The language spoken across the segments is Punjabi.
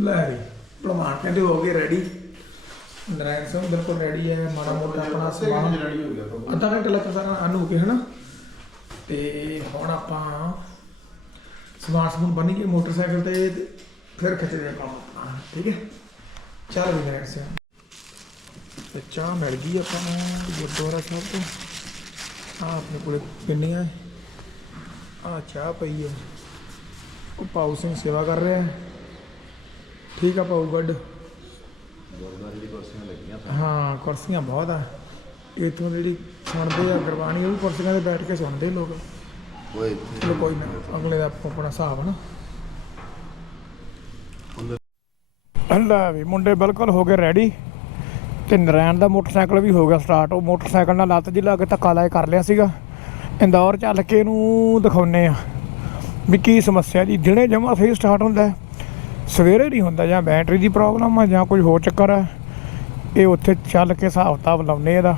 ਲੈ ਵੀ ਭਲਵਾਨ ਕਹਿੰਦੇ ਹੋ ਗਏ ਰੈਡੀ ਨਰਾਇਣ ਸਿੰਘ ਬਿਲਕੁਲ ਰੈਡੀ ਹੈ ਮਾੜਾ ਮੋਟਾ ਆਪਣਾ ਸਮਾਨ। ਰੈਡੀ ਹੋ ਗਿਆ ਅੱਧਾ ਘੰਟਾ ਲੱਗਾ ਸਾਰਾ ਅਨੂ ਕੇ ਹਨਾ? ਤੇ ਹੁਣ ਆਪਾਂ ਸਮਾਨ ਸਮੂਨ ਬੰਨ ਕੇ ਮੋਟਰਸਾਈਕਲ ਤੇ ਫਿਰ ਖਿੱਚਦੇ ਆਪਾਂ ਆਪਣਾ ਠੀਕ ਹੈ? ਚਾਹ ਵੀ ਨਰਾਇਣ ਸਿੰਘ। ਤੇ ਚਾਹ ਮਿਲ ਗਈ ਆਪਾਂ ਨੂੰ ਗੁਰਦੁਆਰਾ ਸਾਹਿਬ ਤੋਂ। ਆ ਆਪਣੇ ਕੋਲੇ ਪਿੰਨੀਆਂ ਆ ਚਾਹ ਪਈ ਹੈ। ਉਹ ਪਾਉ ਸਿੰਘ ਸੇਵਾ ਕਰ ਰਿਹਾ ਹੈ। ਠੀਕ ਆ ਪਾਉ ਗੱਡ ਗੁਰਦਾਰੇ ਦੀ ਕੁਰਸੀਆਂ ਲੱਗੀਆਂ ਹਾਂ ਕੁਰਸੀਆਂ ਬਹੁਤ ਆ। ਇਥੋਂ ਜਿਹੜੀ ਸੁਣਦੇ ਆ ਗੁਰਬਾਣੀ ਉਹ ਵੀ ਕੁਰਸੀਆਂ ਤੇ ਬੈਠ ਕੇ ਸੁਣਦੇ ਲੋਕ। ਚਲੋ ਕੋਈ ਨਾ ਅਗਲੇ ਦਾ ਆਪੋ ਆਪਣਾ ਹਿਸਾਬ ਨਾ। ਅੱਲਾ ਵੀ ਮੁੰਡੇ ਬਿਲਕੁਲ ਹੋ ਗਏ ਰੈਡੀ ਤੇ ਨਰੈਣ ਦਾ ਮੋਟਰਸਾਈਕਲ ਵੀ ਹੋ ਗਿਆ ਸਟਾਰਟ ਉਹ ਮੋਟਰਸਾਈਕਲ ਨਾਲ ਲੱਤ ਜੀ ਲਾ ਕੇ ਧੱਕਾ ਲਾਏ ਕਰ ਲਿਆ ਸੀਗਾ। ਇੰਦੌਰ ਚੱਲ ਕੇ ਇਹਨੂੰ ਦਿਖਾਉਨੇ ਆ ਵੀ ਕੀ ਸਮੱਸਿਆ ਜੀ। ਦਿਨੇ ਜਮਾ ਫੇਰ ਸਟਾਰਟ ਹੁੰਦਾ। ਸਵੇਰੇ ਨਹੀਂ ਹੁੰਦਾ ਜਾਂ ਬੈਟਰੀ ਦੀ ਪ੍ਰੋਬਲਮ ਆ ਜਾਂ ਕੋਈ ਹੋਰ ਚੱਕਰ ਆ, ਇਹ ਉੱਥੇ ਚੱਲ ਕੇ ਹਿਸਾਬ ਕਿਤਾਬ ਲਾਉਨੇ ਇਹਦਾ।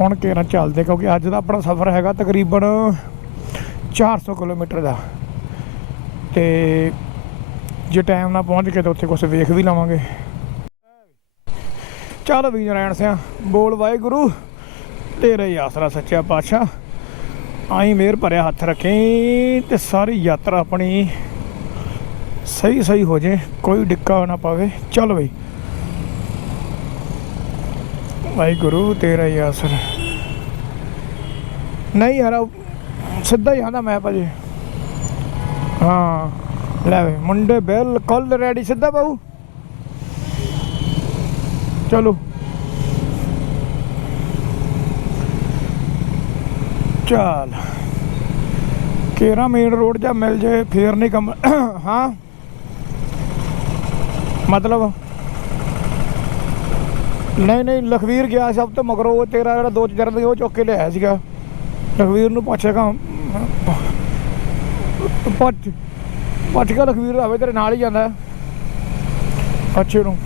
ਹੁਣ ਕਿਹੜਾ ਚੱਲਦੇ, ਕਿਉਂਕਿ ਅੱਜ ਦਾ ਆਪਣਾ ਸਫ਼ਰ ਹੈਗਾ ਤਕਰੀਬਨ 400 ਕਿਲੋਮੀਟਰ ਦਾ। ਤੇ ਜੇ ਟਾਈਮ ਨਾਲ ਪਹੁੰਚ ਕੇ ਤਾਂ ਉੱਥੇ ਕੁਝ ਵੇਖ ਵੀ ਲਵਾਂਗੇ। ਚੱਲ ਵੀ ਨਾਰਾਇਣ ਸਿਆ। ਬੋਲ ਵਾਹਿਗੁਰੂ, ਤੇਰਾ ਆਸਰਾ ਸੱਚਾ ਪਾਤਸ਼ਾਹ। ਆਈ ਮੇਰ ਭਰਿਆ ਹੱਥ ਰੱਖੇ ਤੇ ਸਾਰੀ ਯਾਤਰਾ ਆਪਣੀ ਸਹੀ ਸਹੀ ਹੋ ਜੇ, ਕੋਈ ਡਿੱਕਾ ਨਾ ਪਾਵੇ, ਚੱਲ ਬਈ। ਵਾਹਿਗੁਰੂ, ਤੇਰਾ ਹੀ ਆਸਰਾ ਨਹੀਂ ਯਾਰ ਸਿੱਧਾ ਹੀ ਆਂਦਾ ਮੈਂ ਭਾਜੀ ਹਾਂ, ਲੈ ਵੇ ਮੁੰਡੇ ਬਿਲਕੁਲ ਰੈਡੀ ਸਿੱਧਾ ਬਾਬੂ ਚਲੋ। ਚੱਲ। ਕੇਰਾ ਮੇਨ ਰੋਡ ਜਾਂ ਮਿਲ ਜੇ, ਫੇਰ ਨਹੀਂ ਕੰਮ। ਹਾਂ। ਮਤਲਬ? ਨਹੀਂ ਨਹੀਂ, ਲਖਵੀਰ ਗਿਆ ਸਭ ਤੋਂ, ਮਗਰੋਂ ਉਹ ਤੇਰਾ ਜਿਹੜਾ ਦੋ ਚਰਨ ਦੀ ਉਹ ਚੁੱਕ ਕੇ ਲਿਆਇਆ ਸੀਗਾ। ਲਖਵੀਰ ਨੂੰ ਪੁੱਛੇਗਾ ਪੁੱਛ ਪੁੱਛ ਕੇ ਲਖਵੀਰ ਆਵੇ, ਤੇਰੇ ਨਾਲ ਹੀ ਜਾਂਦਾ। ਹੈ। ਅੱਛੇ ਨੂੰ।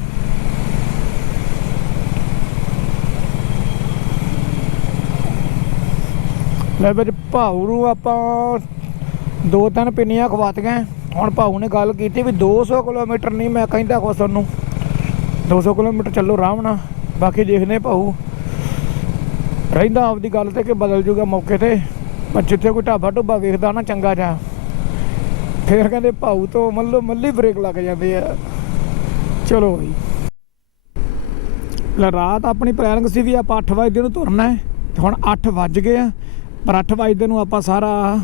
ਲੈ ਵਿੱਚ ਭਾਊ ਨੂੰ ਆਪਾਂ ਦੋ ਤਿੰਨ ਪਿੰਨੀਆਂ ਖਵਾਤੀਆਂ। ਹੁਣ ਭਾਊ ਨੇ ਗੱਲ ਕੀਤੀ ਵੀ 200 ਕਿਲੋਮੀਟਰ ਨਹੀਂ, ਮੈਂ ਕਹਿੰਦਾ ਕੁਛ ਤੁਹਾਨੂੰ। 200 ਕਿਲੋਮੀਟਰ ਚੱਲੋ ਆਰਾਮ ਨਾਲ, ਬਾਕੀ ਦੇਖਦੇ ਭਾਊ। ਰਹਿੰਦਾ ਆਪਦੀ ਗੱਲ ਤੇ ਕਿ ਬਦਲ ਜੂਗਾ ਮੌਕੇ ਤੇ। ਪਰ ਜਿੱਥੇ ਕੋਈ ਢਾਬਾ ਢੁੱਬਾ ਵੇਖਦਾ ਨਾ ਚੰਗਾ ਜਾ। ਫੇਰ ਕਹਿੰਦੇ ਭਾਊ ਤੋਂ ਮੱਲੋ ਮੱਲੀ ਬ੍ਰੇਕ ਲੱਗ ਜਾਂਦੇ ਆ। ਚਲੋ ਬਈ। ਲੈ ਰਾਤ ਆਪਣੀ ਪਲੈਨਿੰਗ ਸੀ ਵੀ ਆਪਾਂ 8 ਵਜੇ ਨੂੰ ਤੁਰਨਾ ਹੈ। ਤੇ ਹੁਣ 8 ਵੱਜ ਗਏ ਆ, ਪਰ 8 ਵਜੇ ਨੂੰ ਆਪਾਂ ਸਾਰਾ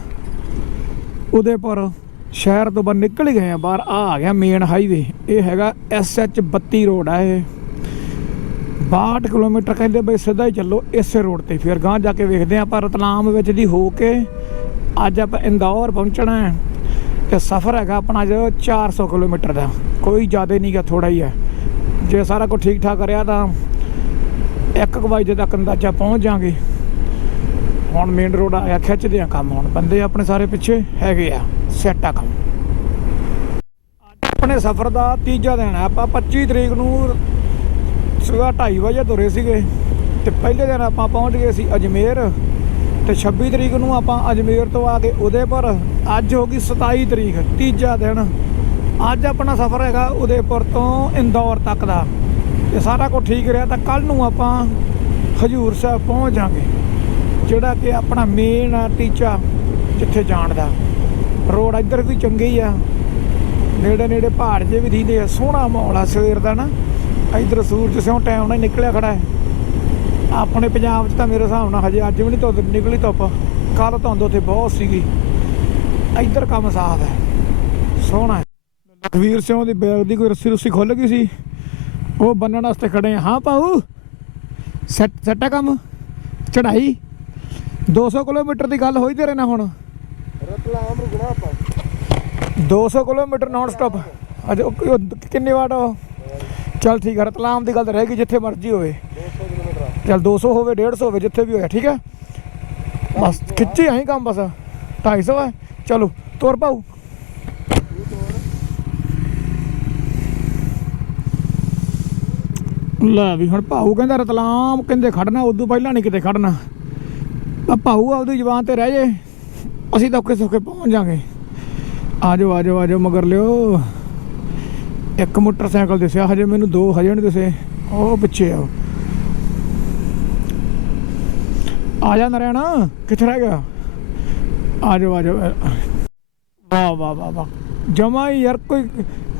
ਉਦੇਪੁਰ ਸ਼ਹਿਰ ਤੋਂ ਬਾਹਰ ਨਿਕਲ ਹੀ ਗਏ ਆ, ਬਾਹਰ ਆ ਆ ਗਿਆ ਮੇਨ ਹਾਈਵੇ ਇਹ ਹੈਗਾ ਐਚ 32 ਰੋਡ ਆ ਇਹ। 62 ਕਿਲੋਮੀਟਰ ਕਹਿੰਦੇ ਬਈ ਸਿੱਧਾ ਹੀ ਚੱਲੋ ਇਸੇ ਰੋਡ ਤੇ, ਫਿਰ ਗਾਂ ਜਾ ਕੇ ਵੇਖਦੇ ਆ ਪਰ ਰਤਲਾਮ ਵਿੱਚ ਦੀ ਹੋ ਕੇ ਅੱਜ ਆਪਾਂ ਇੰਦੌਰ ਪਹੁੰਚਣਾ ਹੈ ਤੇ ਸਫ਼ਰ ਹੈਗਾ ਆਪਣਾ ਜੋ 400 ਕਿਲੋਮੀਟਰ ਦਾ। ਕੋਈ ਜ਼ਿਆਦਾ ਨਹੀਂ ਗਾ ਥੋੜਾ ਹੀ ਹੈ ਜੇ ਸਾਰਾ ਕੁਝ ਠੀਕ ਠਾਕ ਰਿਹਾ ਤਾਂ 1 ਵਜੇ ਤੱਕ ਅੰਦਾਜ਼ਾ ਪਹੁੰਚ ਜਾਾਂਗੇ ਹੁਣ ਮੇਨ ਰੋਡ ਆਇਆ ਖਿੱਚਦੇ ਆ ਕੰਮ। ਹੁਣ ਬੰਦੇ ਆਪਣੇ ਸਾਰੇ ਪਿੱਛੇ ਹੈਗੇ ਆ। ਸੈੱਟ ਆ ਆਪਣੇ ਸਫ਼ਰ ਦਾ ਤੀਜਾ ਦਿਨ ਹੈ ਆਪਾਂ 25 ਤਰੀਕ ਨੂੰ ਸਵੇਰ 2:30 ਵਜੇ ਤੁਰੇ ਸੀਗੇ ਤੇ ਪਹਿਲੇ ਦਿਨ ਆਪਾਂ ਪਹੁੰਚ ਗਏ ਸੀ ਅਜਮੇਰ ਤੇ 26 ਤਰੀਕ ਨੂੰ ਆਪਾਂ ਅਜਮੇਰ ਤੋਂ ਆ ਕੇ ਉਦੇਪੁਰ। ਅੱਜ ਹੋ ਗਈ 27 ਤਰੀਕ, ਤੀਜਾ ਦਿਨ। ਅੱਜ ਆਪਣਾ ਸਫ਼ਰ ਹੈਗਾ ਉਦੇਪੁਰ ਤੋਂ ਇੰਦੌਰ ਤੱਕ ਦਾ। ਤੇ ਸਾਰਾ ਕੁਝ ਠੀਕ ਰਿਹਾ ਤਾਂ ਕੱਲ ਨੂੰ ਆਪਾਂ ਹਜੂਰ ਸਾਹਿਬ ਪਹੁੰਚ ਜਾਾਂਗੇ, ਜਿਹੜਾ ਕਿ ਆਪਣਾ ਮੇਨ ਆ ਟੀਚਾ ਜਿੱਥੇ ਜਾਣ ਦਾ। ਰੋਡ ਇੱਧਰ ਵੀ ਚੰਗੇ ਹੀ ਆ। ਨੇੜੇ ਨੇੜੇ ਪਹਾੜ ਜੇ ਵੀ ਦੀਦੇ ਆ। ਸੋਹਣਾ ਮਾਹੌਲ ਆ ਸਵੇਰ ਦਾ ਨਾ। ਇੱਧਰ ਸੂਰਜ ਸਿਉਂ ਟਾਈਮ ਨਾਲ ਨਿਕਲਿਆ ਖੜਾ ਹੈ। ਆਪਣੇ ਪੰਜਾਬ 'ਚ ਤਾਂ ਮੇਰੇ ਹਿਸਾਬ ਨਾਲ ਹਜੇ ਅੱਜ ਵੀ ਨਹੀਂ ਧੁੰਦ ਨਿਕਲੀ ਧੁੱਪ। ਕੱਲ ਧੁੰਦ ਉੱਥੇ ਬਹੁਤ ਸੀਗੀ। ਇੱਧਰ ਕੰਮ ਸਾਫ਼ ਹੈ। ਸੋਹਣਾ ਹੈ। ਲਖਵੀਰ ਸਿੰਘ ਦੀ ਬੈਗ ਦੀ ਕੋਈ ਰੱਸੀ ਰੁੱਸੀ ਖੁੱਲ ਗਈ ਸੀ? ਉਹ ਬੰਨਣ ਵਾਸਤੇ ਖੜੇ ਹਾਂ ਪਾਉ ਸੈੱਟ ਸੈੱਟ ਆ ਕੰਮ? ਚੜਾਈ 200 ਕਿਲੋਮੀਟਰ ਦੀ ਗੱਲ ਹੋਈ ਤੇਰੇ ਨਾਲ ਹੁਣ। ਰਤਲਾਮ ਰੁਕਣਾ ਆਪਾਂ 200 ਕਿਲੋਮੀਟਰ ਨਾਨ ਸਟਾਪ ਅਜੇ ਉਹ- ਉਹ ਕਿੰਨੇ ਵਾਟ ਆ ਉਹ? ਚੱਲ ਠੀਕ ਹੈ ਰਤਲਾਮ ਦੀ ਗੱਲ ਤਾਂ ਰਹਿ ਗਈ ਜਿੱਥੇ ਮਰਜ਼ੀ ਹੋਵੇ। 200 ਕਿਲੋਮੀਟਰ ਚੱਲ 200 ਹੋਵੇ 150 ਹੋਵੇ ਜਿੱਥੇ ਵੀ ਹੋਇਆ ਠੀਕ ਹੈ ਬਸ ਖਿੱਚੀ ਆਹੀਂ ਕੰਮ ਬਸ। 250 ਹੈ ਚਲੋ ਤੁਰ ਪਾਉ। ਲੈ ਵੀ ਹੁਣ ਭਾਊ ਕਹਿੰਦਾ ਰਤਲਾਮ ਕਹਿੰਦੇ ਖੜਨਾ ਉਦੋਂ ਪਹਿਲਾਂ ਨਹੀਂ ਕਿਤੇ ਖੜਨਾ। ਆ ਭਾਊ ਆਪਦੀ ਜ਼ੁਬਾਨ ਤੇ ਰਹਿ ਜੇ। ਅਸੀਂ ਤਾਂ ਔਖੇ ਸੌਖੇ ਪਹੁੰਚ ਜਾਾਂਗੇ ਆਜੋ ਆਜੋ ਆਜੋ, ਮਗਰ ਲਿਓ। ਇੱਕ ਮੋਟਰਸਾਈਕਲ ਦਿਸਿਆ, ਹਜੇ ਮੈਨੂੰ ਦੋ ਹਜੇ ਨਹੀਂ ਦਿਸੇ। ਉਹ ਪਿੱਛੇ ਆ ਆ ਜਾ ਨਰੈਣਾ, ਕਿੱਥੇ ਰਹਿ ਗਿਆ? ਆ ਜਾਓ ਆ ਜਾਓ ਵਾਹ ਵਾਹ ਵਾਹ ਵਾਹ। ਜਮਾ ਹੀ ਯਾਰ ਕੋਈ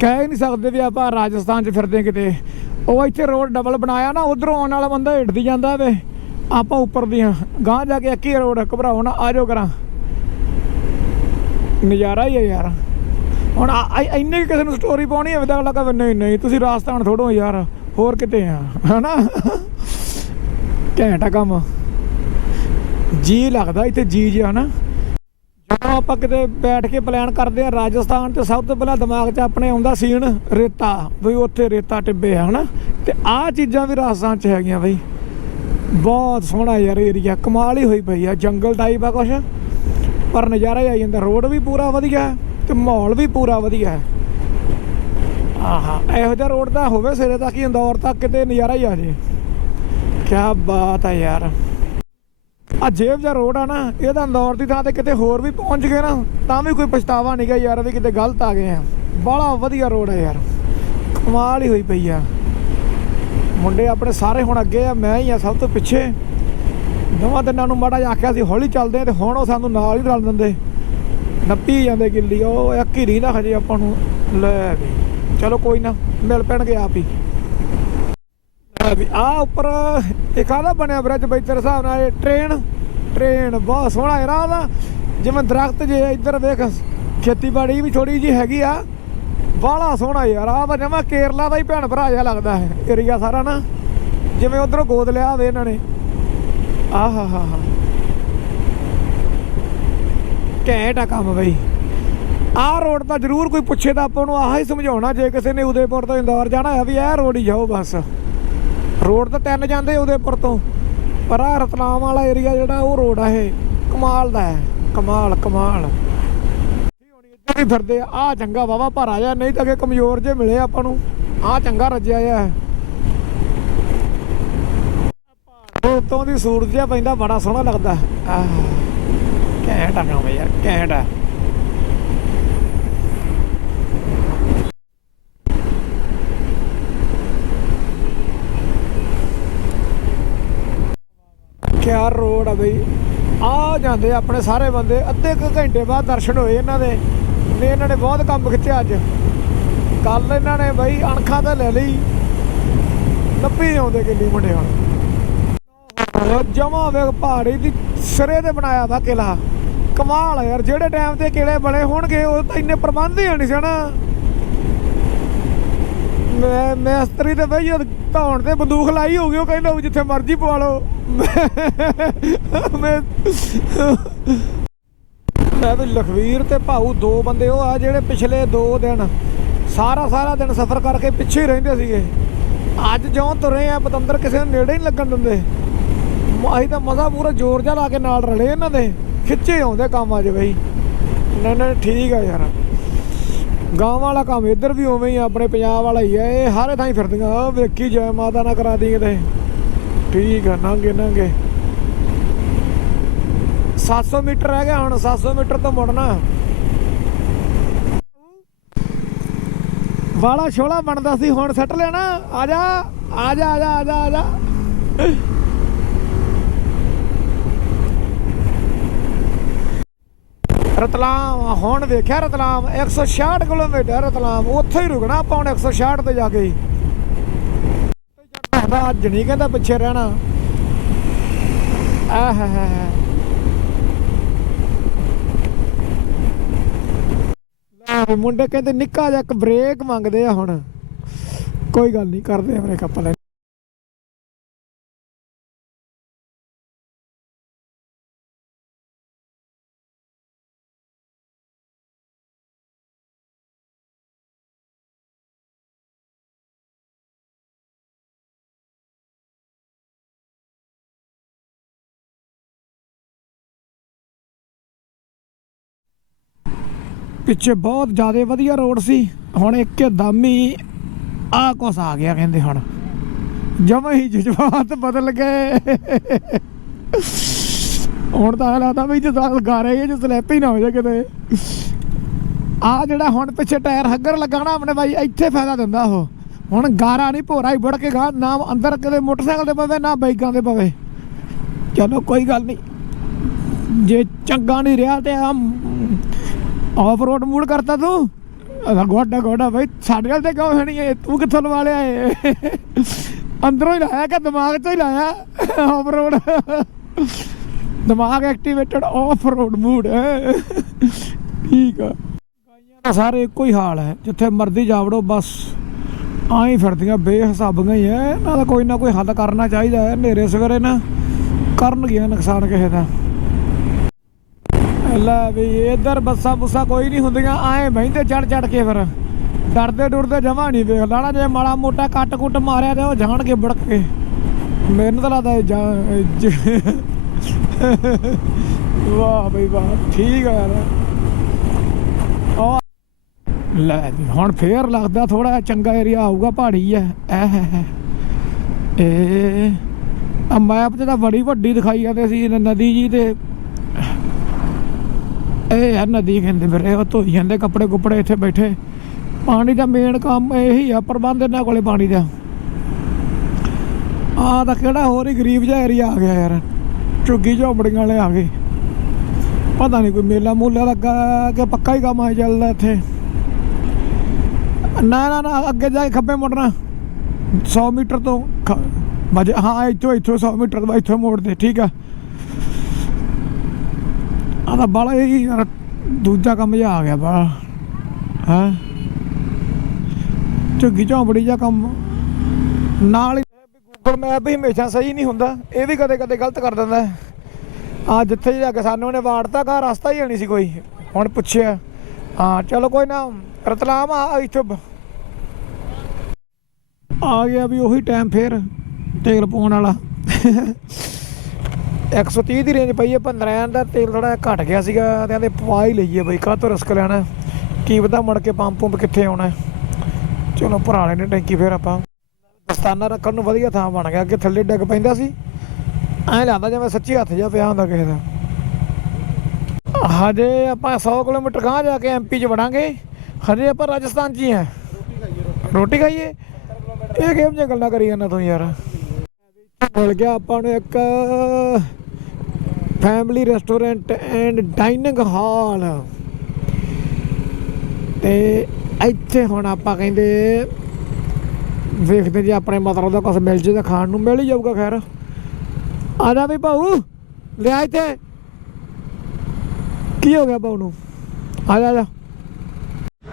ਕਹਿ ਹੀ ਨਹੀਂ ਸਕਦੇ ਵੀ ਆਪਾਂ ਰਾਜਸਥਾਨ 'ਚ ਫਿਰਦੇ ਕਿਤੇ। ਉਹ ਇੱਥੇ ਰੋਡ ਡਬਲ ਬਣਾਇਆ ਨਾ, ਉਧਰੋਂ ਆਉਣ ਵਾਲਾ ਬੰਦਾ ਹਿੱਟਦੀ ਜਾਂਦਾ ਵੇ। ਆਪਾਂ ਉੱਪਰ ਦੀਆਂ ਗਾਂ ਜਾ ਕੇ ਇੱਕ ਹੀ ਰੋਡ ਘਬਰਾਓ ਨਾ ਆ ਜਾਓ ਕਰਾਂ। ਨਜ਼ਾਰਾ ਹੀ ਹੈ ਯਾਰ। ਹੁਣ ਆ- ਆ- ਕਿਸੇ ਨੂੰ ਸਟੋਰੀ ਪਾਉਣੀ ਹੈ ਵਿਦਾ ਲੱਗਾ ਵੀ ਨਹੀਂ ਨਹੀਂ, ਤੁਸੀਂ ਰਾਜਸਥਾਨ ਥੋੜੋ ਯਾਰ, ਹੋਰ ਕਿਤੇ ਆ, ਹਨਾ? ਘੈਂਟ ਕੰਮ। ਜੀ ਲੱਗਦਾ ਇੱਥੇ ਜੀ ਜਿਹਾ ਨਾ ਜਦੋਂ ਆਪਾਂ ਕਿਤੇ ਬੈਠ ਕੇ ਪਲਾਨ ਕਰਦੇ ਆ ਰਾਜਸਥਾਨ ਤੇ ਸਭ ਤੋਂ ਪਹਿਲਾਂ ਦਿਮਾਗ 'ਚ ਆਪਣੇ ਆਉਂਦਾ ਸੀਨ, ਰੇਤਾ, ਬਈ ਉੱਥੇ ਰੇਤਾ ਟਿੱਬੇ ਆ, ਹਨਾ? ਤੇ ਆਹ ਚੀਜ਼ਾਂ ਵੀ ਰਾਜਸਥਾਨ 'ਚ ਹੈਗੀਆਂ ਬਈ। ਬਹੁਤ ਸੋਹਣਾ ਯਾਰ ਏਰੀਆ ਕਮਾਲ ਹੀ ਹੋਈ ਪਈ ਆ, ਜੰਗਲ ਟਾਈਪ ਆ ਕੁਛ। ਪਰ ਨਜ਼ਾਰਾ ਹੀ ਆ ਜਾਂਦਾ ਰੋਡ ਵੀ ਪੂਰਾ ਵਧੀਆ ਹੈ ਤੇ ਮਾਹੌਲ ਵੀ ਪੂਰਾ ਵਧੀਆ ਹੈ। ਆਹਾ, ਇਹੋ ਜਿਹਾ ਰੋਡ ਤਾਂ ਹੋਵੇ ਸਿਰੇ ਤੱਕ ਹੀ ਇੰਦੌਰ ਤੱਕ ਕਿਤੇ ਨਜ਼ਾਰਾ ਹੀ ਆ ਜੇ। ਕੀ ਬਾਤ ਹੈ ਯਾਰ। ਆ ਜੇਬ ਦਾ ਰੋਡ ਆ ਨਾ, ਇਹ ਤਾਂ ਇੰਦੌਰ ਦੀ ਥਾਂ ਤੇ ਕਿਤੇ ਹੋਰ ਵੀ ਪਹੁੰਚ ਗਏ ਨਾ, ਤਾਂ ਵੀ ਕੋਈ ਪਛਤਾਵਾ ਨਹੀਂ ਗਾ ਯਾਰ ਵੀ ਕਿਤੇ ਗਲਤ ਆ ਗਏ ਆ। ਬੜਾ ਵਧੀਆ ਰੋਡ ਹੈ ਯਾਰ। ਕਮਾਲ ਹੀ ਹੋਈ ਪਈ ਆ। ਮੁੰਡੇ ਆਪਣੇ ਸਾਰੇ ਹੁਣ ਅੱਗੇ ਆ, ਮੈਂ ਹੀ ਆ ਸਭ ਤੋਂ ਪਿੱਛੇ। ਦੋਵਾਂ ਦਿਨਾਂ ਨੂੰ ਮਾੜਾ ਜਿਹਾ ਆਖਿਆ ਸੀ, ਹੌਲੀ ਚੱਲਦੇ ਆ ਤੇ ਹੁਣ ਉਹ ਸਾਨੂੰ ਨਾਲ ਹੀ ਰਲ ਦਿੰਦੇ। ਨੱਪੀ ਜਾਂਦੇ ਗਿੱਲੀ, ਉਹ ਇੱਕ ਹੀ ਨਹੀਂ ਨਾ ਹਜੇ ਆਪਾਂ ਨੂੰ। ਲੈ ਵੀ, ਚਲੋ ਕੋਈ ਨਾ, ਮਿਲ ਪੈਣਗੇ ਆਪ ਹੀ। ਲੈ ਵੀ ਆ ਉੱਪਰ ਇਹ ਕਾਹਦਾ ਬਣਿਆ ਬ੍ਰਿਜ ਬਈ, ਤੇਰੇ ਹਿਸਾਬ ਨਾਲ ਇਹ ਟ੍ਰੇਨ ਟ੍ਰੇਨ, ਬਹੁਤ ਸੋਹਣਾ ਹੈ ਰਾਹ ਦਾ ਜਿਵੇਂ ਦਰਖਤ ਜੇ ਇੱਧਰ ਵੇਖ, ਖੇਤੀਬਾੜੀ ਵੀ ਥੋੜੀ ਜੀ ਹੈਗੀ ਆ। ਬਾਹਲਾ ਸੋਹਣਾ ਯਾਰ ਆ ਤਾਂ ਜਮਾ ਕੇਰਲਾ ਦਾ ਹੀ ਭੈਣ ਭਰਾ ਜਿਹਾ ਲੱਗਦਾ ਹੈ, ਏਰੀਆ ਸਾਰਾ ਨਾ। ਜਿਵੇਂ ਉਧਰੋਂ ਗੋਦ ਲਿਆ ਹੋਵੇ ਇਹਨਾਂ ਨੇ। ਆਹ ਹਾ ਹਾ। ਘੈਂਟ ਆ ਕੰਮ ਬਈ। ਆਹ ਰੋਡ ਤਾਂ ਜ਼ਰੂਰ ਕੋਈ ਪੁੱਛੇ ਤਾਂ ਆਪਾਂ ਨੂੰ ਆਹ ਹੀ ਸਮਝਾਉਣਾ, ਜੇ ਕਿਸੇ ਨੇ ਉਦੇਪੁਰ ਤੋਂ ਇੰਦੌਰ ਜਾਣਾ ਹੈ ਵੀ ਇਹ ਰੋਡ ਹੀ ਜਾਓ ਬਸ। ਰੋਡ ਤਾਂ ਤਿੰਨ ਜਾਂਦੇ ਉਦੇਪੁਰ ਤੋਂ, ਪਰ ਆਹ ਰਤਨਾਮ ਵਾਲਾ ਏਰੀਆ ਜਿਹੜਾ ਉਹ ਰੋਡ ਆ ਇਹ, ਕਮਾਲ ਦਾ ਹੈ। ਕਮਾਲ ਕਮਾਲ। ਇੱਧਰ ਵੀ ਫਿਰਦੇ ਆ, ਆਹ ਚੰਗਾ ਵਾਵਾ ਭਾਰਾ ਜਾ ਨਹੀਂ ਤਾਂ ਅੱਗੇ ਕਮਜ਼ੋਰ ਜੇ ਮਿਲੇ ਆਪਾਂ ਨੂੰ, ਆਹ ਚੰਗਾ ਰੱਜਿਆ ਆ ਉੱਤੋਂ ਦੀ ਸੂਰਜ ਜਿਹਾ ਪੈਂਦਾ, ਬੜਾ ਸੋਹਣਾ ਲੱਗਦਾ। ਆਹ, ਘੈਂਟ ਆ ਕੰਮ ਯਾਰ, ਘੈਂਟ ਆ। ਕਿਆ ਰੋਡ ਆ ਬਈ। ਆ ਜਾਂਦੇ ਆਪਣੇ ਸਾਰੇ ਬੰਦੇ, ਅੱਧੇ ਕੁ ਘੰਟੇ ਬਾਅਦ ਦਰਸ਼ਨ ਹੋਏ ਇਹਨਾਂ ਦੇ। ਨੇ ਇਹਨਾਂ ਨੇ ਬਹੁਤ ਕੰਮ ਖਿੱਚਿਆ ਅੱਜ। ਕੱਲ ਇਹਨਾਂ ਨੇ ਬਈ ਅਣਖਾਂ ਤਾਂ ਲੈ ਲਈ। ਨੱਪੀ ਆਉਂਦੇ ਕਿੰਨੀ ਮੁੰਡੇ ਹੁਣ। ਜਮਾ ਵੇਖ ਪਹਾੜੀ ਦੀ ਸਿਰੇ ਤੇ ਬਣਾਇਆ ਵਾ ਕਿਲਾ। ਕਮਾਲ ਆ ਯਾਰ, ਜਿਹੜੇ ਟਾਈਮ ਤੇ ਕਿਲੇ ਬਣੇ ਹੋਣਗੇ, ਉਹ ਤਾਂ ਇੰਨੇ ਪ੍ਰਬੰਧ ਹੀ ਨਹੀਂ ਸਨ ਮੈਂ ਮਿਸਤਰੀ ਤੇ ਬਈ ਧੌਣ ਤੇ ਬੰਦੂਕ ਲਾਈ ਹੋ ਉਹ ਕਹਿੰਦਾ ਜਿੱਥੇ ਮਰਜ਼ੀ ਪਵਾ ਲਓ। ਮੈਂ ਮੈਂ ਵੀ ਲਖਵੀਰ ਤੇ ਭਾਊ ਦੋ ਬੰਦੇ, ਉਹ ਆ ਜਿਹੜੇ ਪਿਛਲੇ 2 ਦਿਨ, ਸਾਰਾ ਸਾਰਾ ਦਿਨ ਸਫ਼ਰ ਕਰਕੇ ਪਿੱਛੇ ਹੀ ਰਹਿੰਦੇ ਸੀਗੇ। ਅੱਜ ਜਿਉਂ ਤੁਰੇ ਆ, ਪਤੰਦਰ ਕਿਸੇ ਨੂੰ ਨੇੜੇ ਹੀ ਨੀ ਲੱਗਣ ਦਿੰਦੇ। ਅਸੀਂ ਤਾਂ ਮਜ਼ਾ ਪੂਰਾ ਜ਼ੋਰ ਜਿਹਾ ਲਾ ਕੇ ਨਾਲ ਰਲੇ ਇਹਨਾਂ ਦੇ। ਖਿੱਚੇ ਆਉਂਦੇ ਕੰਮ ਅੱਜ ਬਈ। ਨਹੀਂ ਨਹੀਂ ਠੀਕ ਆ ਯਾਰ। ਗਾਂਵ ਵਾਲਾ ਕੰਮ ਇੱਧਰ ਵੀ ਉਵੇਂ ਹੀ ਆਪਣੇ ਪੰਜਾਬ ਵਾਲਾ ਹੀ ਆ। ਇਹ ਹਾਰੇ ਥਾਂ ਹੀ ਫਿਰਦੀਆਂ ਵੇਖੀ ਜੈ ਮਾਤਾ ਨਾ ਕਰਾ ਦੀ ਕਿਤੇ ਠੀਕ ਆ, ਨੰਗੇ ਨੰਗੇ। 700 ਮੀਟਰ ਰਹਿ ਗਿਆ ਹੁਣ 700 ਮੀਟਰ ਤੋਂ ਮੁੜਨਾ। ਵਾਲਾ ਛੋਲਾ ਬਣਦਾ ਸੀ, ਹੁਣ ਸੱਟ ਲੈਣਾ ਆ ਜਾ ਆ ਜਾ ਆ ਜਾ ਆ ਜਾ ਆ ਜਾ ਰਤਲਾਮ, ਹੁਣ ਵੇਖਿਆ ਰਤਲਾਮ 166 ਕਿਲੋਮੀਟਰ ਰਤਲਾਮ, ਉੱਥੇ ਹੀ ਰੁਕਣਾ ਆਪਾਂ ਹੁਣ 166 ਤੇ ਜਾ ਕੇ ਕਹਿੰਦਾ ਅੱਜ ਨਹੀਂ ਕਹਿੰਦਾ ਪਿੱਛੇ ਰਹਿਣਾ। ਆਹ ਹਾ ਹਾ ਮੁੰਡੇ ਕਹਿੰਦੇ ਨਿੱਕਾ ਜਿਹਾ ਇੱਕ ਬ੍ਰੇਕ ਮੰਗਦੇ ਆ ਹੁਣ। ਕੋਈ ਗੱਲ ਨਹੀਂ, ਕਰਦੇ ਆ ਬ੍ਰੇਕ ਆਪਾਂ ਪਿੱਛੇ ਬਹੁਤ ਜ਼ਿਆਦਾ ਵਧੀਆ ਰੋਡ ਸੀ। ਹੁਣ ਇੱਕਦਮ ਹੀ ਆ ਕੁਛ ਆ ਗਿਆ ਕਹਿੰਦੇ ਹੁਣ। ਜਮਾ ਹੀ ਜਜ਼ਬਾਤ ਬਦਲ ਗਏ। ਹੁਣ ਤਾਂ ਐਂ ਲੱਗਦਾ ਵੀ ਜਦਾਂ ਗਾ ਰਹੇ ਜੇ ਸਲੈਪ ਹੀ ਨਾ ਹੋ ਜਾਏ ਕਿਤੇ। ਆ ਜਿਹੜਾ ਹੁਣ ਪਿੱਛੇ ਟਾਇਰ ਹੱਗਰ ਲੱਗਣਾ ਆਪਣੇ ਬਾਈ, ਇੱਥੇ ਫਾਇਦਾ ਦਿੰਦਾ ਉਹ। ਹੁਣ ਗਾਰਾ ਨਹੀਂ, ਭੋਰਾ ਹੀ ਵੜ ਕੇ ਗਾ, ਨਾ ਅੰਦਰ ਕਦੇ ਮੋਟਰਸਾਈਕਲ ਤੇ ਪਵੇ, ਨਾ ਬਾਈਕਾਂ ਤੇ ਪਵੇ। ਚਲੋ ਕੋਈ ਗੱਲ ਨਹੀਂ। ਜੇ ਚੰਗਾ ਨਹੀਂ ਰਿਹਾ ਤੇ ਆ ਆਫ ਰੋਡ ਮੂਡ ਕਰਤਾ ਤੂੰ? ਗੋਡਾ ਗੋਡਾ ਬਈ, ਸਾਡੇ ਵਾਲ ਤੇ ਕਿਉਂ ਹੋਣੀ ਹੈ ਤੂੰ ਕਿੱਥੋਂ ਲਵਾ ਲਿਆ ਏ ਅੰਦਰੋਂ ਹੀ ਲਾਇਆ ਕਿ ਦਿਮਾਗ ਤੋਂ ਹੀ ਲਾਇਆ? ਆਫ ਰੋਡ ਦਿਮਾਗ ਐਕਟੀਵੇਟਡ ਆਫ ਰੋਡ ਮੂਡ। ਠੀਕ ਆ। ਗਾਈਆਂ ਦਾ ਸਾਰੇ ਇੱਕੋ ਹੀ ਹਾਲ ਹੈ। ਜਿੱਥੇ ਮਰਜ਼ੀ ਜਾਵੜੋ ਬਸ ਆਈ ਫਿਰਦੀਆਂ, ਬੇਹਿਸਾਬੀਆਂ ਹੀ ਐ। ਇਹਨਾਂ ਦਾ ਕੋਈ ਨਾ ਕੋਈ ਹੱਲ ਕਰਨਾ ਚਾਹੀਦਾ ਹੈ। ਨੇਰੇ ਸਵੇਰੇ ਨਾ ਕਰਨਗੀਆਂ ਨੁਕਸਾਨ ਕਿਸੇ ਦਾ। ਲੈ ਵੀ ਇੱਧਰ ਬੱਸਾਂ ਬੁੱਸਾਂ ਕੋਈ ਨਹੀਂ ਹੁੰਦੀਆਂ, ਆਏ ਬਹਿੰਦੇ ਚੜ ਚੜ ਕੇ ਫਿਰ। ਡਰਦੇ ਡੁਰਦੇ ਜਮਾ ਨਹੀਂ ਵੇਖ ਲੈਣਾ ਜੇ ਮਾੜਾ ਮੋਟਾ ਕੱਟ ਕੁੱਟ ਮਾਰਿਆ ਤੇ ਉਹ ਜਾਣਗੇ ਬੜਕ ਕੇ। ਮੈਨੂੰ ਤਾਂ ਲੱਗਦਾ ਵਾਹ ਬਈ ਵਾਹ, ਠੀਕ ਆ ਯਾਰ। ਆ ਲੈ ਹੁਣ ਫੇਰ ਲੱਗਦਾ ਥੋੜਾ ਚੰਗਾ ਏਰੀਆ ਆਊਗਾ, ਪਹਾੜੀ ਐ ਇਹ ਆ ਮੈਪ ਤੇ ਤਾਂ ਬੜੀ ਵੱਡੀ ਦਿਖਾਈ ਜਾਂਦੇ ਸੀ, ਨਦੀ ਜੀ ਤੇ ਇਹ ਯਾਰ ਨਦੀ ਕਹਿੰਦੇ ਫਿਰੇ ਉਹ ਧੋਈ ਜਾਂਦੇ ਕੱਪੜੇ ਕੁਪੜੇ ਇੱਥੇ ਬੈਠੇ। ਪਾਣੀ ਦਾ ਮੇਨ ਕੰਮ ਇਹੀ ਆ, ਪ੍ਰਬੰਧ ਇਹਨਾਂ ਕੋਲੇ ਪਾਣੀ ਦਾ। ਆ ਤਾਂ ਕਿਹੜਾ ਹੋਰ ਹੀ ਗਰੀਬ ਜਿਹਾ ਏਰੀਆ ਆ ਗਿਆ ਯਾਰ। ਝੁੱਗੀ ਝੋਪੜੀਆਂ ਵਾਲੇ ਆ ਗਏ। ਪਤਾ ਨਹੀਂ ਕੋਈ ਮੇਲਾ ਮੂਲਾ ਲੱਗਾ ਕਿ ਪੱਕਾ ਹੀ ਕੰਮ ਆ ਚੱਲਦਾ ਇੱਥੇ। ਨਾ ਨਾ ਨਾ, ਅੱਗੇ ਜਾ ਕੇ ਖੱਬੇ ਮੁੜਨਾ। 100 ਮੀਟਰ ਤੋਂ ਖ- ਹਾਂ, ਇੱਥੋਂ ਇੱਥੋਂ 100 ਮੀਟਰ ਤੋਂ ਇੱਥੋਂ ਮੋੜ ਦੇ ਠੀਕ ਆ ਆ। ਤਾਂ ਬਾਲਾ ਹੀ ਯਾਰ, ਦੂਜਾ ਕੰਮ ਜਿਹਾ ਆ ਗਿਆ ਬਾਲਾ ਹਾਂ? ਝੁੱਗੀ ਝੌਂਪੜੀ ਜਿਹਾ ਕੰਮ। ਨਾਲ ਹੀ ਗੂਗਲ ਮੈਪ ਵੀ ਹਮੇਸ਼ਾ ਸਹੀ ਨਹੀਂ ਹੁੰਦਾ, ਇਹ ਵੀ ਕਦੇ ਕਦੇ ਗਲਤ ਕਰ ਦਿੰਦਾ। ਆ ਜਿੱਥੇ ਜਾ ਕੇ ਸਾਨੂੰ ਉਹਨੇ ਵਾੜਤਾ, ਘਰ ਰਸਤਾ ਹੀ ਨਹੀਂ ਸੀ ਕੋਈ। ਹੁਣ ਪੁੱਛਿਆ। ਹਾਂ, ਚਲੋ ਕੋਈ ਨਾ, ਰਤਲਾਮ ਆ ਇੱਥੋਂ। ਆ ਗਿਆ ਵੀ ਉਹੀ ਟਾਈਮ ਫੇਰ, ਤੇਲ ਪਾਉਣ ਵਾਲਾ। 130 ਦੀ ਰੇਂਜ ਪਈ ਹੈ 15 ਦਾ ਤੇਲ ਥੋੜਾ ਘਟ ਗਿਆ ਸੀਗਾ, ਤੇ ਆਂਦੇ ਪਵਾ ਹੀ ਲਈਏ ਬਈ ਕਾਹ ਤੋਂ ਰਿਸਕ ਲੈਣਾ ਕੀ ਪਤਾ ਮੁੜ ਕੇ ਪੰਪ ਪੰਪ ਕਿੱਥੇ ਆਉਣਾ ਚਲੋ, ਭਰਾ ਲੈਣੇ ਟੈਂਕੀ ਫੇਰ ਆਪਾਂ। ਦਸਤਾਨਾ ਰੱਖਣ ਨੂੰ ਵਧੀਆ ਥਾਂ ਬਣ ਗਿਆ, ਅੱਗੇ ਥੱਲੇ ਡਿੱਗ ਪੈਂਦਾ ਸੀ। ਐਂ ਲੱਗਦਾ ਜਿਵੇਂ ਸੱਚੀ ਹੱਥ ਜਿਹਾ ਪਿਆ ਹੁੰਦਾ ਕਿਸੇ ਦਾ। ਹਜੇ ਆਪਾਂ 100 ਕਿਲੋਮੀਟਰ ਗਾਂਹ ਜਾ ਕੇ ਐਮਪੀ ਚ ਵੜਾਂਗੇ। ਹਜੇ ਆਪਾਂ ਰਾਜਸਥਾਨ 'ਚ ਹੀ ਆ ਰੋਟੀ ਖਾਈਏ? ਇਹ ਗੇਮ ਦੀਆਂ ਗੱਲਾਂ ਕਰੀ ਜਾਂਦਾ ਤੂੰ ਯਾਰ? ਮਿਲ ਗਿਆ ਆਪਾਂ ਨੂੰ ਇੱਕ family restaurant and dining hall ਤੇ ਇੱਥੇ ਹੁਣ ਆਪਾਂ ਕਹਿੰਦੇ ਵੇਖਦੇ ਜੇ ਆਪਣੇ ਮਤਲਬ ਦਾ ਕੁਝ ਮਿਲ ਜੇ ਤਾਂ ਖਾਣ ਨੂੰ ਮਿਲ ਹੀ ਜਾਊਗਾ ਖੈਰ ਆ ਜਾ ਵੀ ਭਾਊ ਲਿਆ ਇੱਥੇ ਕੀ ਹੋ ਗਿਆ ਭਾਊ ਨੂੰ ਆ ਜਾ ਆ ਜਾ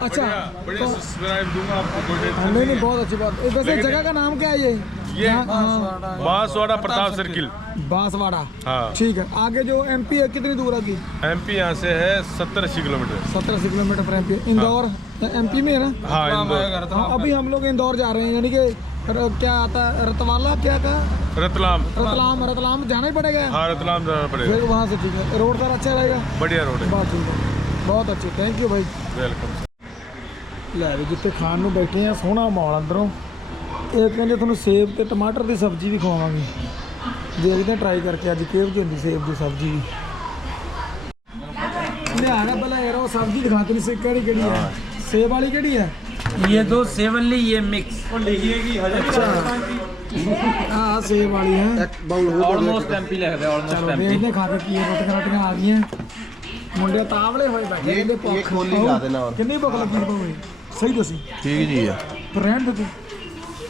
अच्छा बढ़िया सब्सक्राइब दूंगा आपको कोई टेंशन हाँ, नहीं नहीं बहुत अच्छी बात है वैसे जगह का नाम क्या है ये ये यहाँ- हाँ, बांसवाड़ा प्रताप सर्किल बांसवाड़ा हाँ ठीक है आगे जो एमपी है कितनी दूर है की एमपी यहाँ से है सत्तर अस्सी किलोमीटर सत्रह अस्सी किलोमीटर पर एमपी इंदौर एमपी में है ना हाँ इंदौर हाँ, अभी हम लोग इंदौर जा रहे हैं यानी कि र- क्या आता है रतवाला क्या का रतलाम रतलाम रतलाम जाना ही पड़ेगा हाँ रतलाम जाना पड़ेगा फिर वहाँ से ठीक है रोड सर अच्छा रहेगा बढ़िया रोड है बहुत ठीक है बहुत अच्छी थैंक यू भाई वेलकम ਲੈ ਵੀ ਜਿੱਥੇ ਖਾਣ ਨੂੰ ਬੈਠੇ ਆ ਸੋਹਣਾ ਮਾਲ ਅੰਦਰੋਂ ਇਹ ਕਹਿੰਦੇ ਤੁਹਾਨੂੰ ਸੇਬ ਤੇ ਟਮਾਟਰ ਦੀ ਸਬਜ਼ੀ ਵੀ ਖਵਾਵਾਂਗੇ ਦੇਖਦੇ ਆ ਟਰਾਈ ਕਰਕੇ ਅੱਜ ਕਿਹੋ ਜਿਹੀ ਹੁੰਦੀ ਸੇਬ ਦੀ ਸਬਜ਼ੀ ਵੀ ਲਿਆਣਾ ਪਹਿਲਾਂ ਯਾਰ ਉਹ ਸਬਜ਼ੀ ਦਿਖਾ ਤੈਨੂੰ ਸੇ ਕਿਹੜੀ ਕਿਹੜੀ ਹੈ ਸੇਬ ਵਾਲੀ ਕਿਹੜੀ ਹੈ ये दो सेवनली ये मिक्स ਆਹ ਸੇਬ ਵਾਲੀ ਹੈ ऑलमोस्ट एमपी लग रहा है ऑलमोस्ट ਚਲੋ एमपी ਦੇਖਦੇ ਖਾ ਕੇ ਕੀ ਹੈ ਰੋਟੀਆਂ ਰੋਟੀਆਂ ਆ ਗਈਆਂ ਮੁੰਡੇ ਤਾਵਲੇ ਹੋਏ ਬੈਠੇ ਇਹ- ਕਹਿੰਦੇ ਇਹ ਭੁੱਖ ਖੋਲੀ ਲਾ ਦੇਣਾ ਹੁਣ। ਕਿੰਨੀ ਭੁੱਖ ਲੱਗੀ ਪਵੇ ਸਹੀ ਦੱਸੀ ਠੀਕ ਜੀ ਆ ਪਰ ਰਹਿਣ ਦੇ ਤੂੰ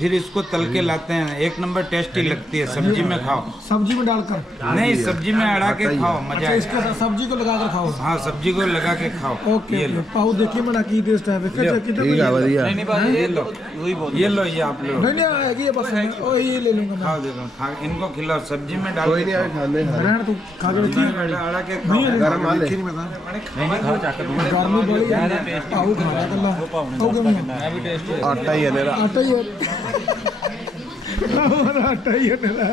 फिर इसको तल के लाते हैं। एक नंबर टेस्टी लगती है सब्ज़ी में खाओ। सब्ज़ी में डालकर। नहीं सब्ज़ी में अड़ा के खाओ मज़ा अच्छा, इसके साथ सब्ज़ी को लगा कर खाओ। हाँ सब्ज़ी को लगा के खाओ। ओके पाव देखिए मना की टेस्ट है। ठीक है बढ़िया। ये लो। ये लो ये आप लो। नहीं नहीं ये बस ओ ये ले लूँगा खाओ देखो खा इनको खिलाओ सब्ज़ी में डाल कोई नहीं खा ले रहने तू खा के है अड़ा के खाओ गरम आ ले गर्मी बड़ी है। पाव खा ले पाओ आटा ही है मेरा। आटा ही है। आटा ही है मेरा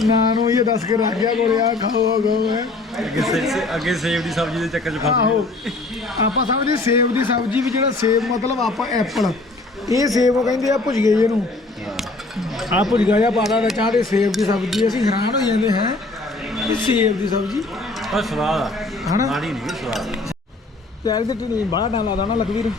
ਨਾ ਨੂੰ ਇਹ ਦੱਸ ਕੇ ਰੱਖ ਗਿਆ ਕੋਲੇ ਆ ਖਾਓ ਖਾਓ ਹੈ ਅੱਗੇ ਸੇਬ ਦੀ ਸਬਜ਼ੀ ਦੇ ਚੱਕਰ 'ਚ ਆਹੋ ਆਪਾਂ ਸਮਝਦੇ ਸੇਬ ਦੀ ਸਬਜ਼ੀ ਵੀ ਜਿਹੜਾ ਸੇਬ ਮਤਲਬ ਆਪਾਂ ਐਪਲ ਇਹ ਸੇਬ ਉਹ ਕਹਿੰਦੇ ਆ ਭੁੱਜ ਗਏ ਇਹਨੂੰ ਆ ਭੁੱਜ ਗਿਆ ਜਾਂ ਪਾਦਾ ਵਿੱਚ ਆਹ ਦੇ ਸੇਬ ਦੀ ਸਬਜ਼ੀ ਅਸੀਂ ਹੈਰਾਨ ਹੋ ਜਾਂਦੇ ਹੈ ਇਹ ਸੇਬ ਦੀ ਸਬਜ਼ੀ ਪਰ ਸਵਾਦ ਆ ਹਨਾ ਮਾੜੀ ਨਹੀਂ ਸਵਾਦ ਪਿਆਰ ਤੇ ਨਹੀਂ ਬੜਾ ਟਾਈਮ ਲੱਗਦਾ ਨਾ ਲਖਵੀਰ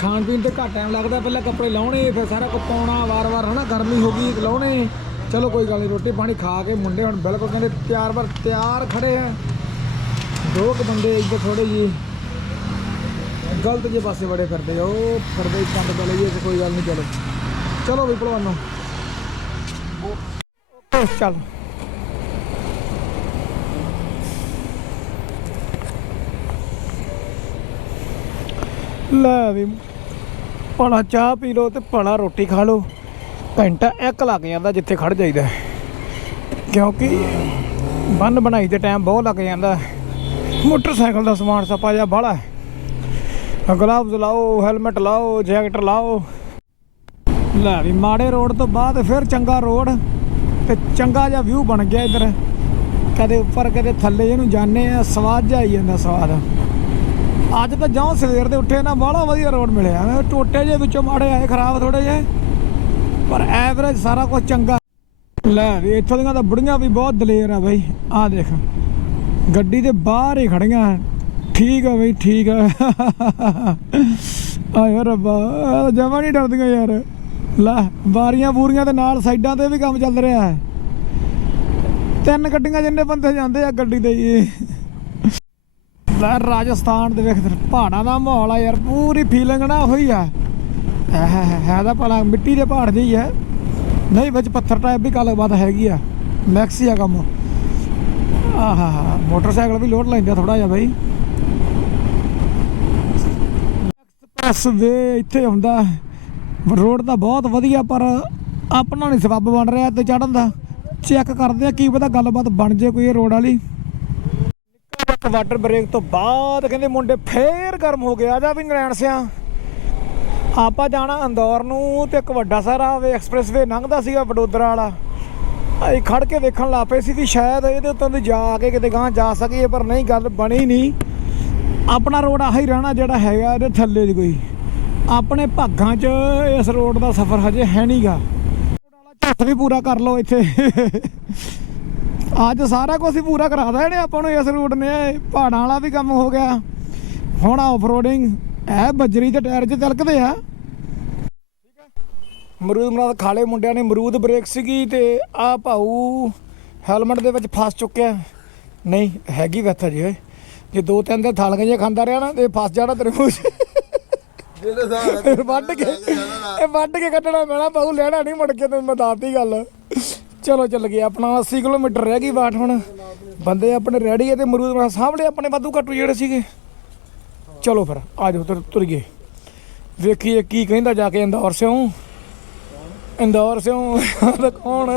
ਖਾਣ ਪੀਣ ਤੇ ਘੱਟ ਟਾਈਮ ਲੱਗਦਾ, ਪਹਿਲਾਂ ਕੱਪੜੇ ਲਾਉਣੇ, ਫਿਰ ਸਾਰਾ ਕੁਝ ਪਾਉਣਾ, ਵਾਰ-ਵਾਰ ਹਨਾ, ਗਰਮੀ ਹੋ ਗਈ, ਲਾਉਣੇ। ਚਲੋ ਕੋਈ ਗੱਲ ਨਹੀਂ ਰੋਟੀ ਪਾਣੀ ਖਾ ਕੇ ਮੁੰਡੇ ਹੁਣ ਬਿਲਕੁਲ ਕਹਿੰਦੇ ਤਿਆਰ ਬਰ ਤਿਆਰ ਖੜੇ ਆ। ਦੋ ਕੁ ਬੰਦੇ ਇੱਧਰ ਥੋੜੇ ਜੀ ਗਲਤ ਜੇ ਪਾਸੇ ਬੜੇ ਫਿਰਦੇ ਉਹ ਫਿਰਦੇ ਚੰਦ ਚਲੇ ਜੀ ਕੋਈ ਗੱਲ ਨਹੀਂ ਚਲੋ। ਚਲੋ ਵੀ ਭਲਵਾਨੋ। ਚੱਲ। ਲੈ ਵੀ ਭਲਾ ਚਾਹ ਪੀ ਲਓ ਤੇ ਭਲਾ ਰੋਟੀ ਖਾ ਲਓ। ਘੰਟਾ ਇੱਕ ਲੱਗ ਜਾਂਦਾ ਜਿੱਥੇ ਖੜ ਜਾਈਦਾ। ਹੈ। ਕਿਉਂਕਿ ਬੰਨ ਬਣਾਈ ਦੇ ਟਾਈਮ ਬਹੁਤ ਲੱਗ ਜਾਂਦਾ। ਹੈ। ਮੋਟਰਸਾਈਕਲ ਦਾ ਸਮਾਨ ਸਪਾ ਜਾ ਬਾਹਲਾ। ਹੈ ਗਲਵਜ਼ ਲਾਓ ਹੈਲਮਟ ਲਾਓ ਜੈਕਟ ਲਾਓ। ਲੈ ਵੀ ਮਾੜੇ ਰੋਡ ਤੋਂ ਬਾਅਦ ਫਿਰ ਚੰਗਾ ਰੋਡ ਤੇ ਚੰਗਾ ਜਿਹਾ ਵਿਊ ਬਣ ਗਿਆ ਇੱਧਰ। ਕਦੇ ਉੱਪਰ ਕਦੇ ਥੱਲੇ ਇਹਨੂੰ ਜਾਣੇ ਆ, ਸਵਾਦ ਜਿਹਾ ਆਈ ਜਾਂਦਾ ਸਵਾਦ। ਅੱਜ ਤਾਂ ਜਾਂ ਸਵੇਰ ਦੇ ਉੱਠੇ ਨਾ ਬਾਹਲਾ ਵਧੀਆ ਰੋਡ ਮਿਲਿਆ। ਐਵੇਂ ਟੋਟੇ ਜੇ ਵਿੱਚੋਂ ਮਾੜੇ ਆਏ, ਖਰਾਬ ਥੋੜੇ ਜੇ ਪਰ ਐਵਰੇਜ ਸਾਰਾ ਕੁਝ ਚੰਗਾ। ਲੈ ਵੀ ਇੱਥੋਂ ਦੀਆਂ ਤਾਂ ਬੁੜੀਆਂ ਵੀ ਬਹੁਤ ਦਲੇਰ ਆ ਬਈ। ਆਹ ਦੇਖ, ਗੱਡੀ ਦੇ ਬਾਹਰ ਹੀ ਖੜੀਆਂ ਠੀਕ ਆ ਬਈ, ਠੀਕ ਆ। ਆਏ ਰੱਬਾ, ਜਮਾ ਨਹੀਂ ਡਰਦੀਆਂ ਯਾਰ। ਲੈ ਬਾਰੀਆਂ ਬੂਰੀਆਂ ਦੇ ਨਾਲ ਸਾਈਡਾਂ ਤੇ ਵੀ ਕੰਮ ਚੱਲ ਰਿਹਾ ਹੈ ਤਿੰਨ ਗੱਡੀਆਂ ਜਿੰਨੇ ਬੰਦੇ ਜਾਂਦੇ ਆ ਗੱਡੀ ਦੇ ਲੈ ਰਾਜਸਥਾਨ ਦੇ ਵੇਖ ਪਹਾੜਾਂ ਦਾ ਮਾਹੌਲ ਆ ਯਾਰ, ਪੂਰੀ ਫੀਲਿੰਗ ਨਾ ਹੋਈ ਆ। ਹੈ ਹੈ, ਹੈ- ਤਾਂ ਭਲਾ ਮਿੱਟੀ ਦੇ ਪਹਾੜ ਜਿਹੀ ਹੈ ਨਹੀਂ, ਵਿੱਚ ਪੱਥਰ ਟਾਈਪ ਵੀ ਗੱਲਬਾਤ ਹੈਗੀ ਆ। ਮੈਕਸੀ ਆ ਕੰਮ। ਆਹਾ ਮੋਟਰਸਾਈਕਲ ਵੀ ਲੋਡ ਲੈਂਦਾ ਥੋੜਾ ਜਿਹਾ ਬਾਈ। ਐਕਸਪ੍ਰੈਸ ਵੇ ਇੱਥੇ ਹੁੰਦਾ। ਰੋਡ ਤਾਂ ਬਹੁਤ ਵਧੀਆ, ਪਰ ਆਪਣਾ ਨਹੀਂ ਸਬੱਬ ਬਣ ਰਿਹਾ ਤੇ ਚੜਨ ਦਾ। ਚੈੱਕ ਕਰਦੇ ਆ ਕੀ ਪਤਾ ਗੱਲਬਾਤ ਬਣ ਜੇ ਕੋਈ ਇਹ ਰੋਡ ਵਾਲੀ। ਵਾਟਰ ਬ੍ਰੇਕ ਤੋਂ ਬਾਅਦ ਕਹਿੰਦੇ ਮੁੰਡੇ ਫੇਰ ਗਰਮ ਹੋ ਗਿਆ ਜਾ ਵੀ ਨਰੈਣ ਸਿਆ। ਆਪਾਂ ਜਾਣਾ ਅੰਦੌਰ ਨੂੰ ਤੇ ਇੱਕ ਵੱਡਾ ਸਾਰਾ ਵੇ ਐਕਸਪ੍ਰੈਸ ਲੰਘਦਾ ਸੀਗਾ ਵਡੋਦਰਾ ਵਾਲਾ। ਅਸੀਂ ਖੜ ਕੇ ਵੇਖਣ ਲੱਗ ਪਏ ਸੀ ਵੀ ਸ਼ਾਇਦ ਇਹਦੇ ਉੱਤੋਂ ਦੀ ਜਾ ਕੇ ਕਿਤੇ ਗਾਂ ਜਾ ਸਕੀਏ, ਪਰ ਨਹੀਂ, ਗੱਲ ਬਣੀ ਨਹੀਂ। ਆਪਣਾ ਰੋਡ ਆਹੀ ਰਹਿਣਾ ਜਿਹੜਾ ਹੈਗਾ ਇਹਦੇ ਥੱਲੇ ਦੀ ਕੋਈ। ਆਪਣੇ ਭਾਗਾਂ 'ਚ ਇਸ ਰੋਡ ਦਾ ਸਫ਼ਰ ਹਜੇ ਹੈ ਨਹੀਂਗਾ ਝੱਟ ਵੀ ਪੂਰਾ ਕਰ ਲਓ ਇੱਥੇ। ਅੱਜ ਸਾਰਾ ਕੁਝ ਹੀ ਪੂਰਾ ਕਰਾ ਦੇਣੇ ਆਪਾਂ ਨੂੰ ਇਸ ਰੂਟ ਨੇ। ਪਹਾੜਾਂ ਵਾਲਾ ਵੀ ਕੰਮ ਹੋ ਗਿਆ। ਹੁਣ ਆਫ ਰੋਡਿੰਗ ਇਹ ਬੱਜਰੀ ਤੇ ਟਾਇਰ 'ਚ ਤਿਲਕਦੇ ਆ। ਮਰੂਦ ਮਰਾਦ ਖਾਲੇ ਮੁੰਡਿਆਂ ਨੇ ਮਰੂਦ ਬ੍ਰੇਕ ਸੀਗੀ ਤੇ ਆ ਭਾਊ ਹੈਲਮਟ ਦੇ ਵਿੱਚ ਫਸ ਚੁੱਕਿਆ। ਨਹੀਂ ਹੈਗੀ ਵੈਥ ਜੀ ਓਏ ਜੇ ਦੋ ਤਿੰਨ ਦੇ ਥਾਲ ਗਈਆਂ ਖਾਂਦਾ ਰਿਹਾ ਨਾ ਤੇ ਫਸ ਜਾਣਾ ਤੇਰੇ ਮੂੰਹ 'ਚ। ਜਿਹੜੇ ਵੱਢ ਕੇ ਇਹ ਵੱਢ ਕੇ ਕੱਢਣਾ ਪੈਣਾ ਬਹੁ ਲੈਣਾ ਨਹੀਂ ਮੁੜ ਕੇ ਤੈਨੂੰ ਮੈਂ ਦੱਸਦੀ ਗੱਲ। ਚਲੋ ਚੱਲ ਗਏ, ਆਪਣਾ 80 ਕਿਲੋਮੀਟਰ ਰਹਿ ਗਈ ਬਾਟ ਹੁਣ। ਬੰਦੇ ਆਪਣੇ ਰੈਡੀ ਹੈ ਤੇ ਮਰੂਦ ਨਾਲ ਸਾਹਮਣੇ ਆਪਣੇ ਵਾਧੂ ਘੱਟੂ ਜਿਹੜੇ ਸੀਗੇ। ਚਲੋ ਫਿਰ, ਆ ਜਾਓ ਤੁਰ ਤੁਰ ਗਏ ਵੇਖੀਏ ਕੀ ਕਹਿੰਦਾ ਜਾ ਕੇ ਇੰਦੌਰ ਸਿਉਂ। ਇੰਦੌਰ ਸਿਓ ਤਾਂ ਕੌਣ?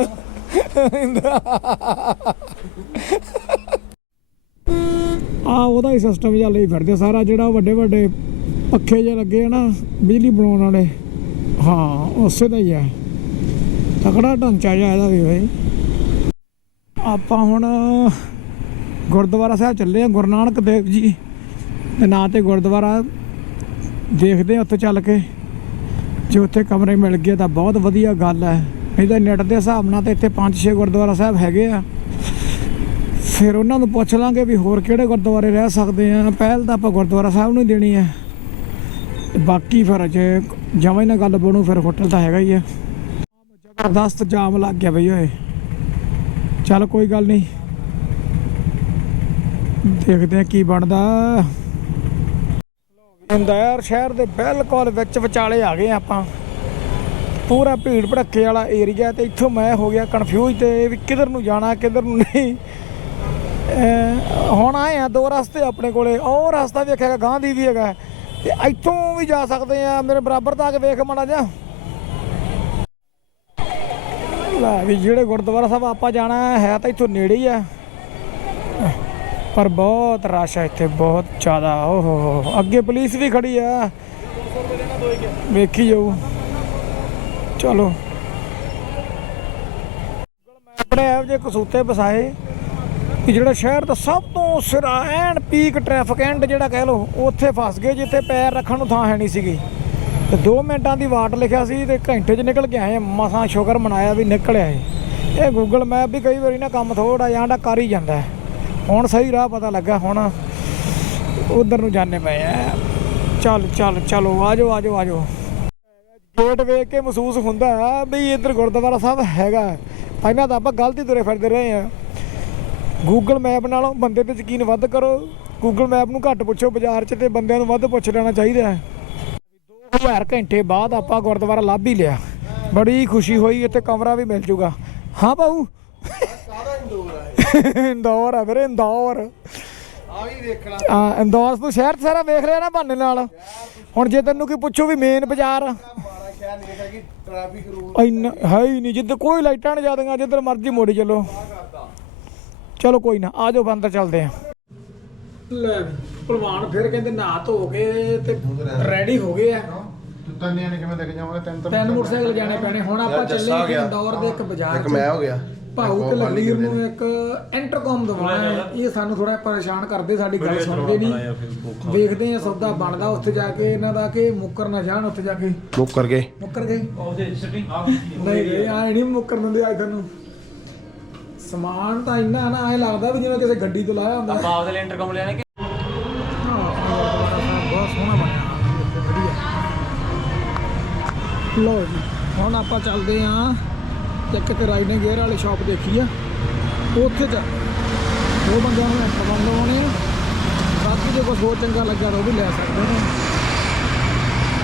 ਆ ਉਹਦਾ ਹੀ ਸਿਸਟਮ ਜਿਹਾ ਲਈ ਫਿਰਦੇ ਸਾਰਾ, ਜਿਹੜਾ ਵੱਡੇ ਵੱਡੇ ਪੱਖੇ ਜਿਹੇ ਲੱਗੇ ਆ ਨਾ, ਬਿਜਲੀ ਬਣਾਉਣ ਵਾਲੇ। ਹਾਂ, ਉਸੇ ਦਾ ਹੀ ਹੈ ਤਕੜਾ ਢਾਂਚਾ ਜਿਹਾ ਇਹਦਾ ਵੀ ਬਈ। ਆਪਾਂ ਹੁਣ ਗੁਰਦੁਆਰਾ ਸਾਹਿਬ ਚੱਲੇ ਆ, ਗੁਰੂ ਨਾਨਕ ਦੇਵ ਜੀ ਦੇ ਨਾਂ ਤੇ ਗੁਰਦੁਆਰਾ ਦੇਖਦੇ ਆ ਉੱਥੇ ਚੱਲ ਕੇ। ਜੇ ਉੱਥੇ ਕਮਰੇ ਮਿਲ ਗਏ ਤਾਂ ਬਹੁਤ ਵਧੀਆ ਗੱਲ ਹੈ। ਨਹੀਂ ਤਾਂ ਨੈਟ ਦੇ ਹਿਸਾਬ ਨਾਲ ਤਾਂ ਇੱਥੇ 5-6 ਗੁਰਦੁਆਰਾ ਸਾਹਿਬ ਹੈਗੇ ਆ। ਫਿਰ ਉਹਨਾਂ ਨੂੰ ਪੁੱਛ ਲਾਂਗੇ ਵੀ ਹੋਰ ਕਿਹੜੇ ਗੁਰਦੁਆਰੇ ਰਹਿ ਸਕਦੇ ਆ। ਪਹਿਲ ਤਾਂ ਆਪਾਂ ਗੁਰਦੁਆਰਾ ਸਾਹਿਬ ਨੂੰ ਹੀ ਦੇਣੀ ਹੈ। ਬਾਕੀ ਫਿਰ ਜੇ ਜਮਾਂ ਹੀ ਨਾ ਗੱਲ ਬਣੂ, ਫਿਰ ਹੋਟਲ ਤਾਂ ਹੈਗਾ ਹੀ ਆ। ਜ਼ਬਰਦਸਤ ਜਾਮ ਲੱਗ ਗਿਆ ਬਈ ਓਏ। ਚੱਲ ਕੋਈ ਗੱਲ ਨਹੀਂ। ਦੇਖਦੇ ਆ ਕੀ ਬਣਦਾ। ਇੰਦੌਰ ਸ਼ਹਿਰ ਦੇ ਬਿਲਕੁਲ ਵਿੱਚ ਵਿਚਾਲੇ ਆ ਗਏ ਆਪਾਂ। ਪੂਰਾ ਭੀੜ ਭੜੱਕੇ ਵਾਲਾ ਏਰੀਆ ਤੇ ਇੱਥੋਂ ਮੈਂ ਹੋ ਗਿਆ ਕਨਫਿਊਜ਼ ਤੇ ਵੀ ਕਿਧਰ ਨੂੰ ਜਾਣਾ, ਕਿਧਰ ਨੂੰ ਨਹੀਂ। ਹੁਣ ਆਏ ਆ ਦੋ ਰਸਤੇ ਆਪਣੇ ਕੋਲੇ। ਉਹ ਰਸਤਾ ਵੀ ਗਾਂਧੀ ਵੀ ਹੈਗਾ। ਤੇ ਇੱਥੋਂ ਵੀ ਜਾ ਸਕਦੇ ਆ, ਮੇਰੇ ਬਰਾਬਰ ਤਾਂ ਆ ਕੇ ਵੇਖ ਮਾੜਾ ਜਾ ਲੈ ਵੀ ਜਿਹੜੇ ਗੁਰਦੁਆਰਾ ਸਾਹਿਬ ਆਪਾਂ ਜਾਣਾ ਹੈ ਤਾਂ ਇੱਥੋਂ ਨੇੜੇ ਹੀ ਆ। ਪਰ ਬਹੁਤ ਰਸ਼ ਹੈ ਇੱਥੇ, ਬਹੁਤ ਜ਼ਿਆਦਾ। ਓਹੋ, ਅੱਗੇ ਪੁਲਿਸ ਵੀ ਖੜੀ ਆ। ਵੇਖੀ ਜਾਓ ਚਲੋ। ਬੜੇ ਇਹੋ ਜਿਹੇ ਕਸੂਤੇ ਵਸਾਏ ਕਿ ਜਿਹੜਾ ਸ਼ਹਿਰ ਦਾ ਸਭ ਤੋਂ ਸਿਰਾ ਐਨ ਪੀਕ ਟ੍ਰੈਫਿਕ ਐਂਡ ਜਿਹੜਾ ਕਹਿ ਲੋ ਉੱਥੇ ਫਸ ਗਏ, ਜਿੱਥੇ ਪੈਰ ਰੱਖਣ ਨੂੰ ਥਾਂ ਹੈ ਨਹੀਂ ਸੀਗੀ। ਤੇ 2 ਮਿੰਟਾਂ ਦੀ ਵਾਟ ਲਿਖਿਆ ਸੀ ਤੇ ਘੰਟੇ 'ਚ ਨਿਕਲ ਕੇ ਆਏ ਹਾਂ। ਮਸਾਂ ਸ਼ੁਕਰ ਮਨਾਇਆ ਵੀ ਨਿਕਲ ਆਏ। ਇਹ ਗੂਗਲ ਮੈਪ ਵੀ ਕਈ ਵਾਰੀ ਨਾ ਕੰਮ ਥੋੜਾ ਜਾਂਦਾ ਕਰ ਹੀ ਜਾਂਦਾ ਹੁਣ ਸਹੀ ਰਾਹ ਪਤਾ ਲੱਗਾ, ਹੁਣ ਉਧਰ ਨੂੰ ਜਾਣੇ ਪਏ ਆ। ਚੱਲ ਚੱਲ, ਚਲੋ, ਆਜੋ ਆਜੋ ਆਜੋ। ਗੇਟ ਵੇਖ ਕੇ ਮਹਿਸੂਸ ਹੁੰਦਾ ਹੈ ਵੀ ਇੱਧਰ ਗੁਰਦੁਆਰਾ ਸਾਹਿਬ ਹੈਗਾ ਪਹਿਲਾਂ ਤਾਂ ਆਪਾਂ ਗਲਤੀ ਤੁਰੇ ਫਿਰਦੇ ਰਹੇ ਆ ਗੂਗਲ ਮੈਪ ਨਾਲੋਂ ਬੰਦੇ ਤੇ ਯਕੀਨ ਵੱਧ ਕਰੋ। ਗੂਗਲ ਮੈਪ ਨੂੰ ਘੱਟ ਪੁੱਛੋ ਬਾਜ਼ਾਰ 'ਚ ਤੇ ਬੰਦਿਆਂ ਨੂੰ ਵੱਧ ਪੁੱਛ ਲੈਣਾ ਚਾਹੀਦਾ ਹੈ। 2000 ਘੰਟੇ ਬਾਅਦ ਆਪਾਂ ਗੁਰਦੁਆਰਾ ਲੱਭ ਹੀ ਲਿਆ। ਬੜੀ ਖੁਸ਼ੀ ਹੋਈ, ਇੱਥੇ ਕਮਰਾ ਵੀ ਮਿਲ ਜੂਗਾ। ਹਾਂ ਬਾਊ? ਇੰਦੌਰ ਆ ਵੀਰੇ, ਇੰਦੌਰ। ਆ ਵੀ ਵੇਖਣਾ ਆ ਇੰਦੌਰ ਤੋਂ ਸ਼ਹਿਰ ਸਾਰਾ ਵੇਖ ਲਿਆ ਨਾ ਬਹਾਨੇ ਨਾਲ। ਹੁਣ ਜੇ ਤੈਨੂੰ ਕੀ ਪੁੱਛੋ ਵੀ ਮੇਨ ਬਾਜ਼ਾਰ ਇੰਨਾ ਹੈ ਹੀ ਨਹੀਂ, ਜਿੱਦ ਕੋਈ ਲਾਈਟਾਂ ਨਹੀਂ ਜਾਂਦੀਆਂ ਜਿੱਧਰ ਮਰਜ਼ੀ ਮੋੜੀ ਚੱਲੋ। ਚਲੋ ਕੋਈ ਨਾ, ਆ ਜਾਓ ਬੰਦਰ ਚੱਲਦੇ ਆ। ਲੈ ਭਲਵਾਨ ਫਿਰ ਕਹਿੰਦੇ ਨਹਾ ਧੋ ਕੇ ਤੇ ਰੈਡੀ ਹੋ ਗਏ ਆ। ਤੰਨੀਆਂ ਨੇ ਕਿਵੇਂ ਦੇਖ ਜਾਵਾਂਗੇ ਤਿੰਨ ਤਾਂ ਤਿੰਨ ਮੋਟਰਸਾਈਕਲ ਜਾਣੇ ਪੈਣੇ। ਹੁਣ ਆਪਾਂ ਯਾਰ ਜੱਸਾ ਚੱਲੇ ਗਿਆ। ਇੰਦੌਰ ਦੇ ਇੱਕ ਬਾਜ਼ਾਰ ਇੱਕ 'ਚ। ਮੈਂ ਹੋ ਗਿਆ। ਭਾਊ ਤੇ ਲਵੀਰ ਨੂੰ ਇੱਕ ਇੰਟਰਕਮ ਦਵਾਉਣਾ ਹੈ। ਇਹ ਸਾਨੂੰ ਥੋੜਾ ਪਰੇਸ਼ਾਨ ਕਰਦੇ ਸਾਡੀ ਗੱਲ ਸੁਣਦੇ ਨਹੀਂ। ਵੇਖਦੇ ਆ ਸੌਦਾ ਬਣਦਾ ਉੱਥੇ ਜਾ ਕੇ ਇਹਨਾਂ ਦਾ ਕਿ ਮੁੱਕਰ ਨਾ ਜਾਣ ਉੱਥੇ ਜਾ ਕੇ। ਬੁੱਕ ਕਰ ਗਏ। ਮੁੱਕਰ ਗਏ। ਉਹਦੇ ਸਿੱਟੀ ਨਹੀਂ ਨਹੀਂ ਆਏ ਨਹੀਂ ਮੁੱਕਰ ਦਿੰਦੇ ਅੱਜ ਤੁਹਾਨੂੰ ਸਮਾਨ ਤਾਂ ਇੰਨਾ ਨਾ ਐ ਲੱਗਦਾ ਵੀ ਜਿਵੇਂ ਕਿਸੇ ਗੱਡੀ ਤੋਂ ਲਾਇਆ ਹੁੰਦਾ। ਬਾਪ ਦੇ ਲੈਂਟਰ ਕੰਮ ਲਿਆ ਨੇ ਬਹੁਤ ਸੋਹਣਾ ਬਣਿਆ। ਵਧੀਆ। ਲੋ ਜੀ ਹੁਣ ਆਪਾਂ ਚੱਲਦੇ ਆਂ ਤੇ ਰਾਈਡਿੰਗ ਗੇਅਰ ਵਾਲੀ ਸ਼ਾਪ ਦੇਖੀ ਆ। ਉੱਥੇ ਜਾ ਦੋ ਬੰਦਿਆਂ ਨੂੰ ਹੋਣੇ ਆ। ਬਾਕੀ ਜੇ ਕੁਝ ਹੋਰ ਚੰਗਾ ਲੱਗਾ ਤਾਂ ਉਹ ਵੀ ਲੈ ਸਕਦੇ ਨੇ।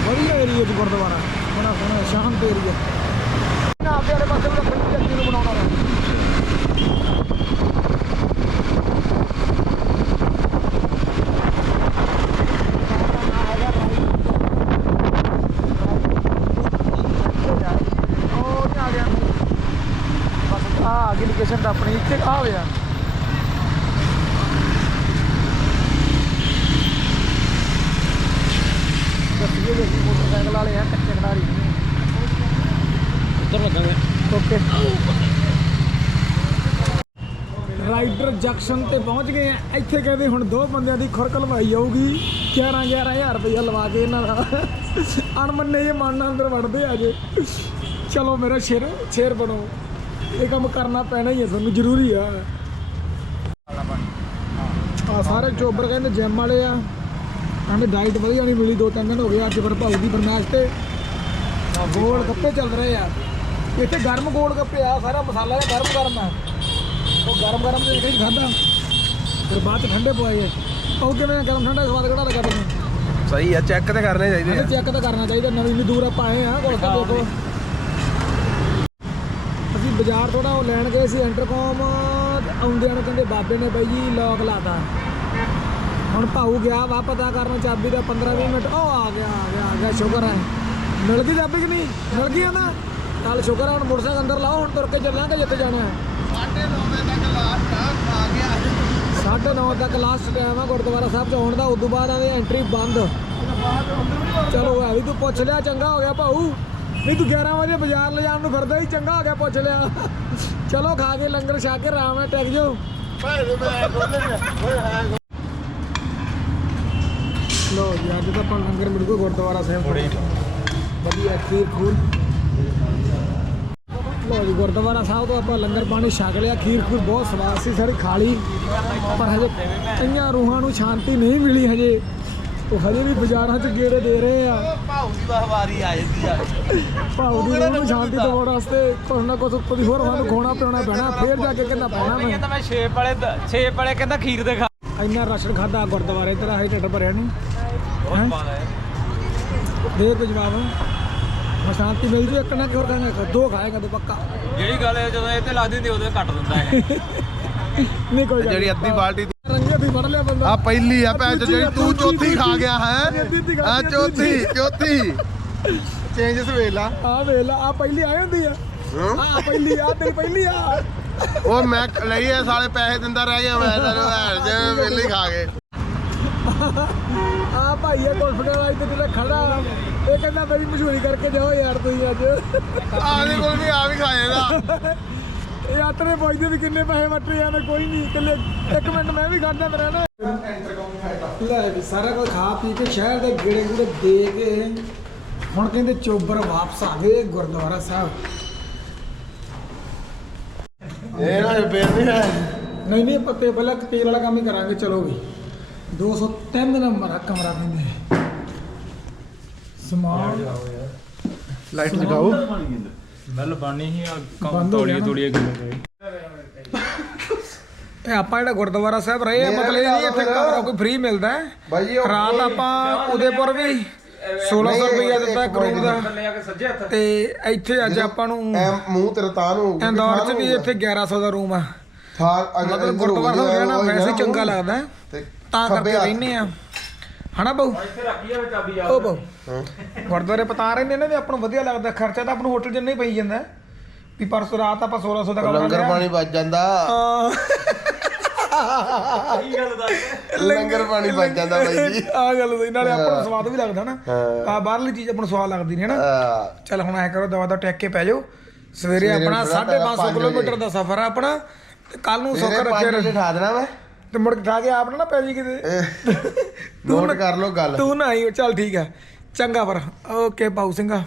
ਵਧੀਆ ਏਰੀਆ ਚ ਗੁਰਦੁਆਰਾ। ਬੜਾ ਸੋਹਣਾ ਸ਼ਾਂਤ ਏਰੀਆ ਨਾ ਆਪਦੇ ਵਾਲੇ ਪਾਸੇ ਨੂੰ ਗੱਡੀ ਨੂੰ ਬਣਾਉਣਾ ਵਾ ਉਹ ਨਹੀਂ ਆ ਗਿਆ ਬਸ ਆ ਆ ਗਈ ਲੋਕੇਸ਼ਨ ਤਾਂ ਆਪਣੀ ਇੱਥੇ ਆ ਹੋਇਆ ਦੱਸੀਏ ਵੀ ਅਸੀਂ ਮੋਟਰਸਾਈਕਲ ਵਾਲੇ ਆ ਕੱਚੇ ਖਿਡਾਰੀ। ਉੱਧਰ ਲੱਗਾਂਗੇ। ਓਕੇ। ਰਾਈਡਰ ਜੰਕਸ਼ਨ ਤੇ ਪਹੁੰਚ ਗਏ ਆ। ਇੱਥੇ ਕਹਿੰਦੇ ਹੁਣ ਦੋ ਬੰਦਿਆਂ ਦੀ ਖੁਰਕ ਲਵਾਈ ਜਾਊਗੀ। 11 11000 ਰੁਪਇਆ ਲਵਾ ਕੇ ਇਹਨਾਂ ਦਾ। ਅਣਮੰਨੇ ਜੇ ਮਨ ਨਾਲ ਅੰਦਰ ਵੜਦੇ ਆ ਜੇ। ਚਲੋ ਮੇਰਾ ਸ਼ੇਰ ਸ਼ੇਰ ਬਣੋ। ਇਹ ਕੰਮ ਕਰਨਾ ਪੈਣਾ ਹੀ ਹੈ ਤੁਹਾਨੂੰ ਜ਼ਰੂਰੀ ਆ। ਆ ਸਾਰੇ ਚੋਬਰ ਕਹਿੰਦੇ ਜਿਮ ਵਾਲੇ ਆ। ਕਹਿੰਦੇ ਡਾਈਟ ਵਧੀਆ ਨਹੀਂ ਮਿਲੀ ਦੋ ਤਿੰਨ ਦਿਨ ਹੋ ਗਏ ਅੱਜ ਫਿਰ ਭਾਊ ਦੀ ਫਰਮਾਇਸ਼ ਤੇ। ਗੋਲ ਗੱਪੇ ਚੱਲ ਰਹੇ ਆ। ਇੱਥੇ ਗਰਮ ਗੋਲ ਗੱਪੇ ਆ ਸਾਰਾ ਮਸਾਲਾ ਜਿਹਾ ਗਰਮ ਗਰਮ ਆ। ਉਹ ਗਰਮ ਗਰਮ ਦੇ ਕਈ ਖਾਦਾ। ਫਿਰ ਬਾਅਦ ਚ ਠੰਡੇ ਪਵਾਏ ਆ। ਉਹ ਕਿਵੇਂ ਆ, ਗਰਮ ਠੰਡਾ ਸਵਾਦ ਕਿਹੜਾ ਲੱਗਾ ਤੁਹਾਨੂੰ ਸਹੀ ਆ ਚੈੱਕ ਤੇ ਕਰਨੇ ਚਾਹੀਦੇ ਇਹ ਚੈੱਕ ਤਾਂ ਕਰਨਾ ਚਾਹੀਦਾ ਨਵੀਂ ਇੰਨੀ ਦੂਰ ਆਪਾਂ ਆਏ ਆ ਕੋਲ ਤਾਂ ਦੇਖੋ। ਅਸੀਂ ਬਾਜ਼ਾਰ ਥੋੜਾ ਉਹ ਲੈਣ ਗਏ ਸੀ ਇੰਟਰਕਮ ਆਉਂਦਿਆਂ ਨੂੰ ਕਹਿੰਦੇ ਬਾਬੇ ਨੇ ਬਾਈ ਜੀ ਲੋਕ ਲਾਤਾ ਹੁਣ ਭਾਊ ਗਿਆ ਵਾ ਪਤਾ ਕਰਨ ਚਾਬੀ ਦਾ 15 20 ਮਿੰਟ। ਉਹ ਆ ਗਿਆ ਆ ਗਿਆ ਆ ਗਿਆ, ਸ਼ੁਕਰ ਹੈ। ਮਿਲ ਗਈ ਚਾਬੀ ਕਿ ਨਹੀਂ? ਮਿਲ ਗਈ ਆ ਨਾ? ਚੱਲ ਸ਼ੁਕਰ ਹੈ, ਹੁਣ ਮੋਟਰਸਾਈਕਲ ਅੰਦਰ ਲਾਓ, ਹੁਣ ਤੁਰ ਕੇ ਚੱਲਾਂਗੇ ਜਿੱਥੇ ਜਾਣਾ ਹੈ। 9:30 ਤੱਕ ਲਾਸਟ ਟਾਈਮ ਆ, ਗੁਰਦੁਆਰਾ ਸਾਹਿਬ ਚ ਆਉਣ ਦਾ, ਉਦੋਂ ਬਾਅਦ ਆਵੇ ਐਂਟਰੀ ਬੰਦ। ਚਲੋ ਆ ਵੀ ਤੂੰ ਪੁੱਛ ਲਿਆ, ਚੰਗਾ ਹੋ ਗਿਆ ਭਾਊ। ਨਹੀਂ ਤੂੰ 11 ਵਜੇ ਬਾਜ਼ਾਰ ਲੈ ਜਾਣ ਨੂੰ ਫਿਰਦਾ ਹੀ ਚੰਗਾ ਹੋ ਗਿਆ, ਪੁੱਛ ਲਿਆ। ਚਲੋ, ਖਾ ਕੇ ਲੰਗਰ ਛਾ ਕੇ ਆਰਾਮ ਨਾਲ ਟਿਕ ਜਾਓ। ਲੋ ਜੀ ਅੱਜ ਤਾਂ ਆਪਾਂ ਲੰਗਰ ਮਿਲੂਗਾ ਗੁਰਦੁਆਰਾ ਸਾਹਿਬ ਤੋਂ। ਵਧੀਆ ਖੀਰ ਖੂਰ। ਲੋ ਜੀ ਗੁਰਦੁਆਰਾ ਸਾਹਿਬ ਤੋਂ ਆਪਾਂ ਲੰਗਰ ਪਾਣੀ ਛਕ ਲਿਆ। ਖੀਰ ਖੂਰ ਬਹੁਤ ਸਵਾਦ ਸੀ ਸਾਰੀ ਖਾ ਲਈ ਪਰ ਹਜੇ ਕਈਆਂ ਰੂਹਾਂ ਨੂੰ ਸ਼ਾਂਤੀ ਨਹੀਂ ਮਿਲੀ ਹਜੇ। ਉਹ ਹਜੇ ਵੀ ਬਾਜ਼ਾਰਾਂ 'ਚ ਗੇੜੇ ਦੇ ਰਹੇ ਆ। ਭਾਉ ਦੀ ਵਾਰੀ ਆ ਜਾਂਦੀ ਆ। ਭਾਉ ਦੀ ਰੂਹ ਨੂੰ ਸ਼ਾਂਤੀ ਦਿਵਾਉਣ ਵਾਸਤੇ ਕੁਛ ਨਾ ਕੁਛ ਉੱਪਰ ਹੋਰ ਸਾਨੂੰ ਖੋਣਾ ਪਿਆਉਣਾ ਪੈਣਾ ਫੇਰ ਜਾ ਕੇ ਕਹਿੰਦਾ ਪੈਣਾ ਮੈਂ। ਕਹਿੰਦਾ ਮੈਂ ਛੇਪ ਵਾਲੇ ਛੇਪ ਵਾਲੇ ਕਹਿੰਦਾ ਖੀਰ ਦੇ ਖਾ ਇੰਨਾ ਰਸ਼ਣ ਖਾਦਾ ਗੁਰਦੁਆਰੇ ਤੇਰਾ ਹਜੇ ਢਿੱਡ ਭਰਿਆ ਨਹੀਂ। ਬਹੁਤ ਪਾਣਾ ਹੈ ਦੇ ਕੋਈ ਜਵਾਬ। ਮੈਂ ਸ਼ਾਂਤੀ ਮਿਲ ਜੂ ਇੱਕ ਨਾ ਕਿਉਂ ਕਹਾਂਗਾ ਦੋ ਖਾਏਗਾ ਤੂੰ ਪੱਕਾ। ਜਿਹੜੀ ਗੱਲ ਹੈ ਜਦੋਂ ਇਹ ਤੇ ਲਾ ਦਿੰਦੀ ਉਦੋਂ ਕੱਟ ਦਿੰਦਾ ਹੈ ਨਹੀਂ ਕੋਈ ਜਿਹੜੀ। ਅੱਧੀ ਬਾਲਟੀ ਰੰਗੇ ਵੀ ਫੜ ਲਿਆ ਬੰਦਾ। ਆ ਪਹਿਲੀ ਆ ਭੈਣ ਚੋ ਜਿਹੜੀ ਤੂੰ ਚੌਥੀ ਖਾ ਗਿਆ ਹੈ? ਆ ਚੌਥੀ ਚੌਥੀ। ਚੇਂਜਸ ਵੇਲਾ ਆ ਵੇਖ ਲਾ ਆ ਪਹਿਲੀ ਆ ਹੁੰਦੀ ਆ। ਆ ਪਹਿਲੀ ਆ ਤੇਰੀ ਪਹਿਲੀ ਆ। ਉਹ ਮੈਂ ਲਈ ਐ ਸਾਲੇ ਪੈਸੇ ਦਿੰਦਾ ਰਹਿ ਗਿਆ ਮੈਂ ਤੈਨੂੰ ਭੈਣ ਜੇ ਵੇਲੇ ਖਾ ਗਏ। ਆ ਭਾਈ ਇਹ ਕੁਲਫੜੇ ਵਾਲਾ ਇੱਥੇ ਜਿਹੜਾ ਖੜਾ ਇਹ ਕਹਿੰਦਾ ਮੇਰੀ ਮਸ਼ਹੂਰੀ ਕਰਕੇ ਜਾਓ ਯਾਰ ਤੁਸੀਂ ਅੱਜ। ਆਦੇ ਕੋਲ ਵੀ ਆ ਵੀ ਖਾ ਜਾਂਦਾ ਇਹ ਆਤਰੇ ਪੁੱਛਦੇ ਵੀ ਕਿੰਨੇ ਪੈਸੇ ਵੱਟੇ ਆ ਕੋਈ ਨਹੀਂ ਇਕੱਲੇ ਇੱਕ ਮਿੰਟ ਮੈਂ ਵੀ ਖਾਂਦਾ ਮੇਰਾ ਨਾ। ਲੈ ਵੀ ਸਾਰਾ ਕੁਝ ਖਾ ਪੀ ਕੇ ਸ਼ਹਿਰ ਦੇ ਗੇੜੇ ਗੂੜੇ ਦੇ ਕੇ ਹੁਣ ਕਹਿੰਦੇ ਚੋਬਰ ਵਾਪਸ ਆ ਗਏ ਗੁਰਦੁਆਰਾ ਸਾਹਿਬ। ਇਹ ਨਾ ਬੇਰ ਨਹੀਂ ਹੈ। ਨਹੀਂ ਨਹੀਂ ਪੱਤੇ ਪਹਿਲਾਂ ਤੇਲ ਵਾਲਾ ਕੰਮ ਹੀ ਕਰਾਂਗੇ ਚਲੋ ਵੀ। 203 ਨੰਬਰ ਆ ਕਮਰਾ ਕਹਿੰਦੇ। ਸਮਾਨ। ਲਾਈਟ ਲਗਾਓ। ਮੱਲ ਬਾਣੀ ਹੀ ਹੋ ਗਿਆ ਨਾ। ਤੋੜੀਏ ਇਹ ਆਪਾਂ ਜਿਹੜਾ ਗੁਰਦੁਆਰਾ ਸਾਹਿਬ ਰਹੇ ਆ ਮਤਲਬ ਇਹ ਨਹੀਂ ਇੱਥੇ ਕਮਰਾ ਕੋਈ ਫ੍ਰੀ ਮਿਲਦਾ ਹੈ। ਰਾਤ ਆਪਾਂ ਉਦੇਪੁਰ ਵੀ 1600 ਰੁਪਇਆ ਦਿੱਤਾ ਇੱਕ ਰੂਮ ਦਾ। ਤੇ ਇੱਥੇ ਅੱਜ ਆਪਾਂ ਨੂੰ ਮੂੰਹ ਤੇਰਾ ਤਾਂ ਨੂੰ ਹੋਊਗਾ ਕਿ ਇੰਦੌਰ 'ਚ ਵੀ। ਇੱਥੇ 1100 ਦਾ ਰੂਮ ਆ। ਥਾਂ ਅਗਰ ਗੁਰਦੁਆਰਾ ਸਾਹਿਬ ਰਹਿਣਾ ਵੈਸੇ ਹੀ ਚੰਗਾ। ਲੱਗਦਾ। ਹੈ। ਤੇ ਖੱਬੇ ਕਰਕੇ ਹੱਥ। ਰਹਿੰਦੇ ਆ। ਹਨਾ ਬਾਊ? ਇੱਥੇ ਰੱਖੀ ਆ ਚਾਬੀ ਆ। ਉਹ ਬਾਊ। ਗੁਰਦੁਆਰੇ ਪਤਾ ਰਹਿੰਦੇ ਨੇ ਵੀ ਆਪਾਂ ਨੂੰ ਵਧੀਆ ਲੱਗਦਾ। ਖਰਚਾ ਤਾਂ ਆਪਾਂ ਨੂੰ ਹੋਟਲ ਜਿੰਨਾ ਹੀ ਪਈ ਜਾਂਦਾ। ਵੀ ਪਰਸੋਂ ਰਾਤ ਆਪਾਂ 1600 ਦਾ ਕਮਰਾ ਲੰਗਰ ਲਿਆ। ਪਾਣੀ ਬਚ ਜਾਂਦਾ। ਹਾਂ। ਕੀ ਗੱਲ ਦੱਸ। ਲੰਗਰ ਪਾਣੀ ਬਚ ਜਾਂਦਾ ਬਾਈ ਜੀ। ਆ ਗੱਲ ਸਹੀ ਨਾਲੇ ਆਪਾਂ ਨੂੰ ਸਵਾਦ ਵੀ ਲੱਗਦਾ ਨਾ। ਹਾਂ। ਆ ਬਾਹਰਲੀ ਚੀਜ਼ ਆਪਾਂ ਨੂੰ ਸਵਾਦ ਲੱਗਦੀ ਨਹੀਂ ਨਾ ਆ, ਚੱਲ ਹੁਣ ਐ ਕਰੋ ਦਵਾ ਦਾ ਟੈਕ ਕੇ ਪੈ ਜਾਓ। ਸਵੇਰੇ ਸਵੇਰੇ ਆਪਣਾ ਉੱਠਣਾ 550 ਪੰਜ ਕਿਲੋਮੀਟਰ ਵਜੇ। ਦਾ ਸਫ਼ਰ ਆ ਆਪਣਾ। ਤੇ ਕੱਲ ਨੂੰ ਸਵੇਰੇ ਸੌਕਰ ਪੰਜ ਰੱਖੇ ਵਜੇ ਠਾ ਦੇਣਾ ਮੈਂ। ਤੇ ਮੁੜ ਕੇ ਖਾ ਕੇ ਆਪ ਨਾ ਨਾ ਪੈ ਜੀ ਕਿਤੇ। ਨੋਟ ਕਰ ਲਓ ਗੱਲ। ਤੂੰ ਨਾ ਆਈ ਚੱਲ ਠੀਕ ਆ। ਚੰਗਾ ਫਿਰ ਓਕੇ ਪਾਉ ਸਿੰਘਾ।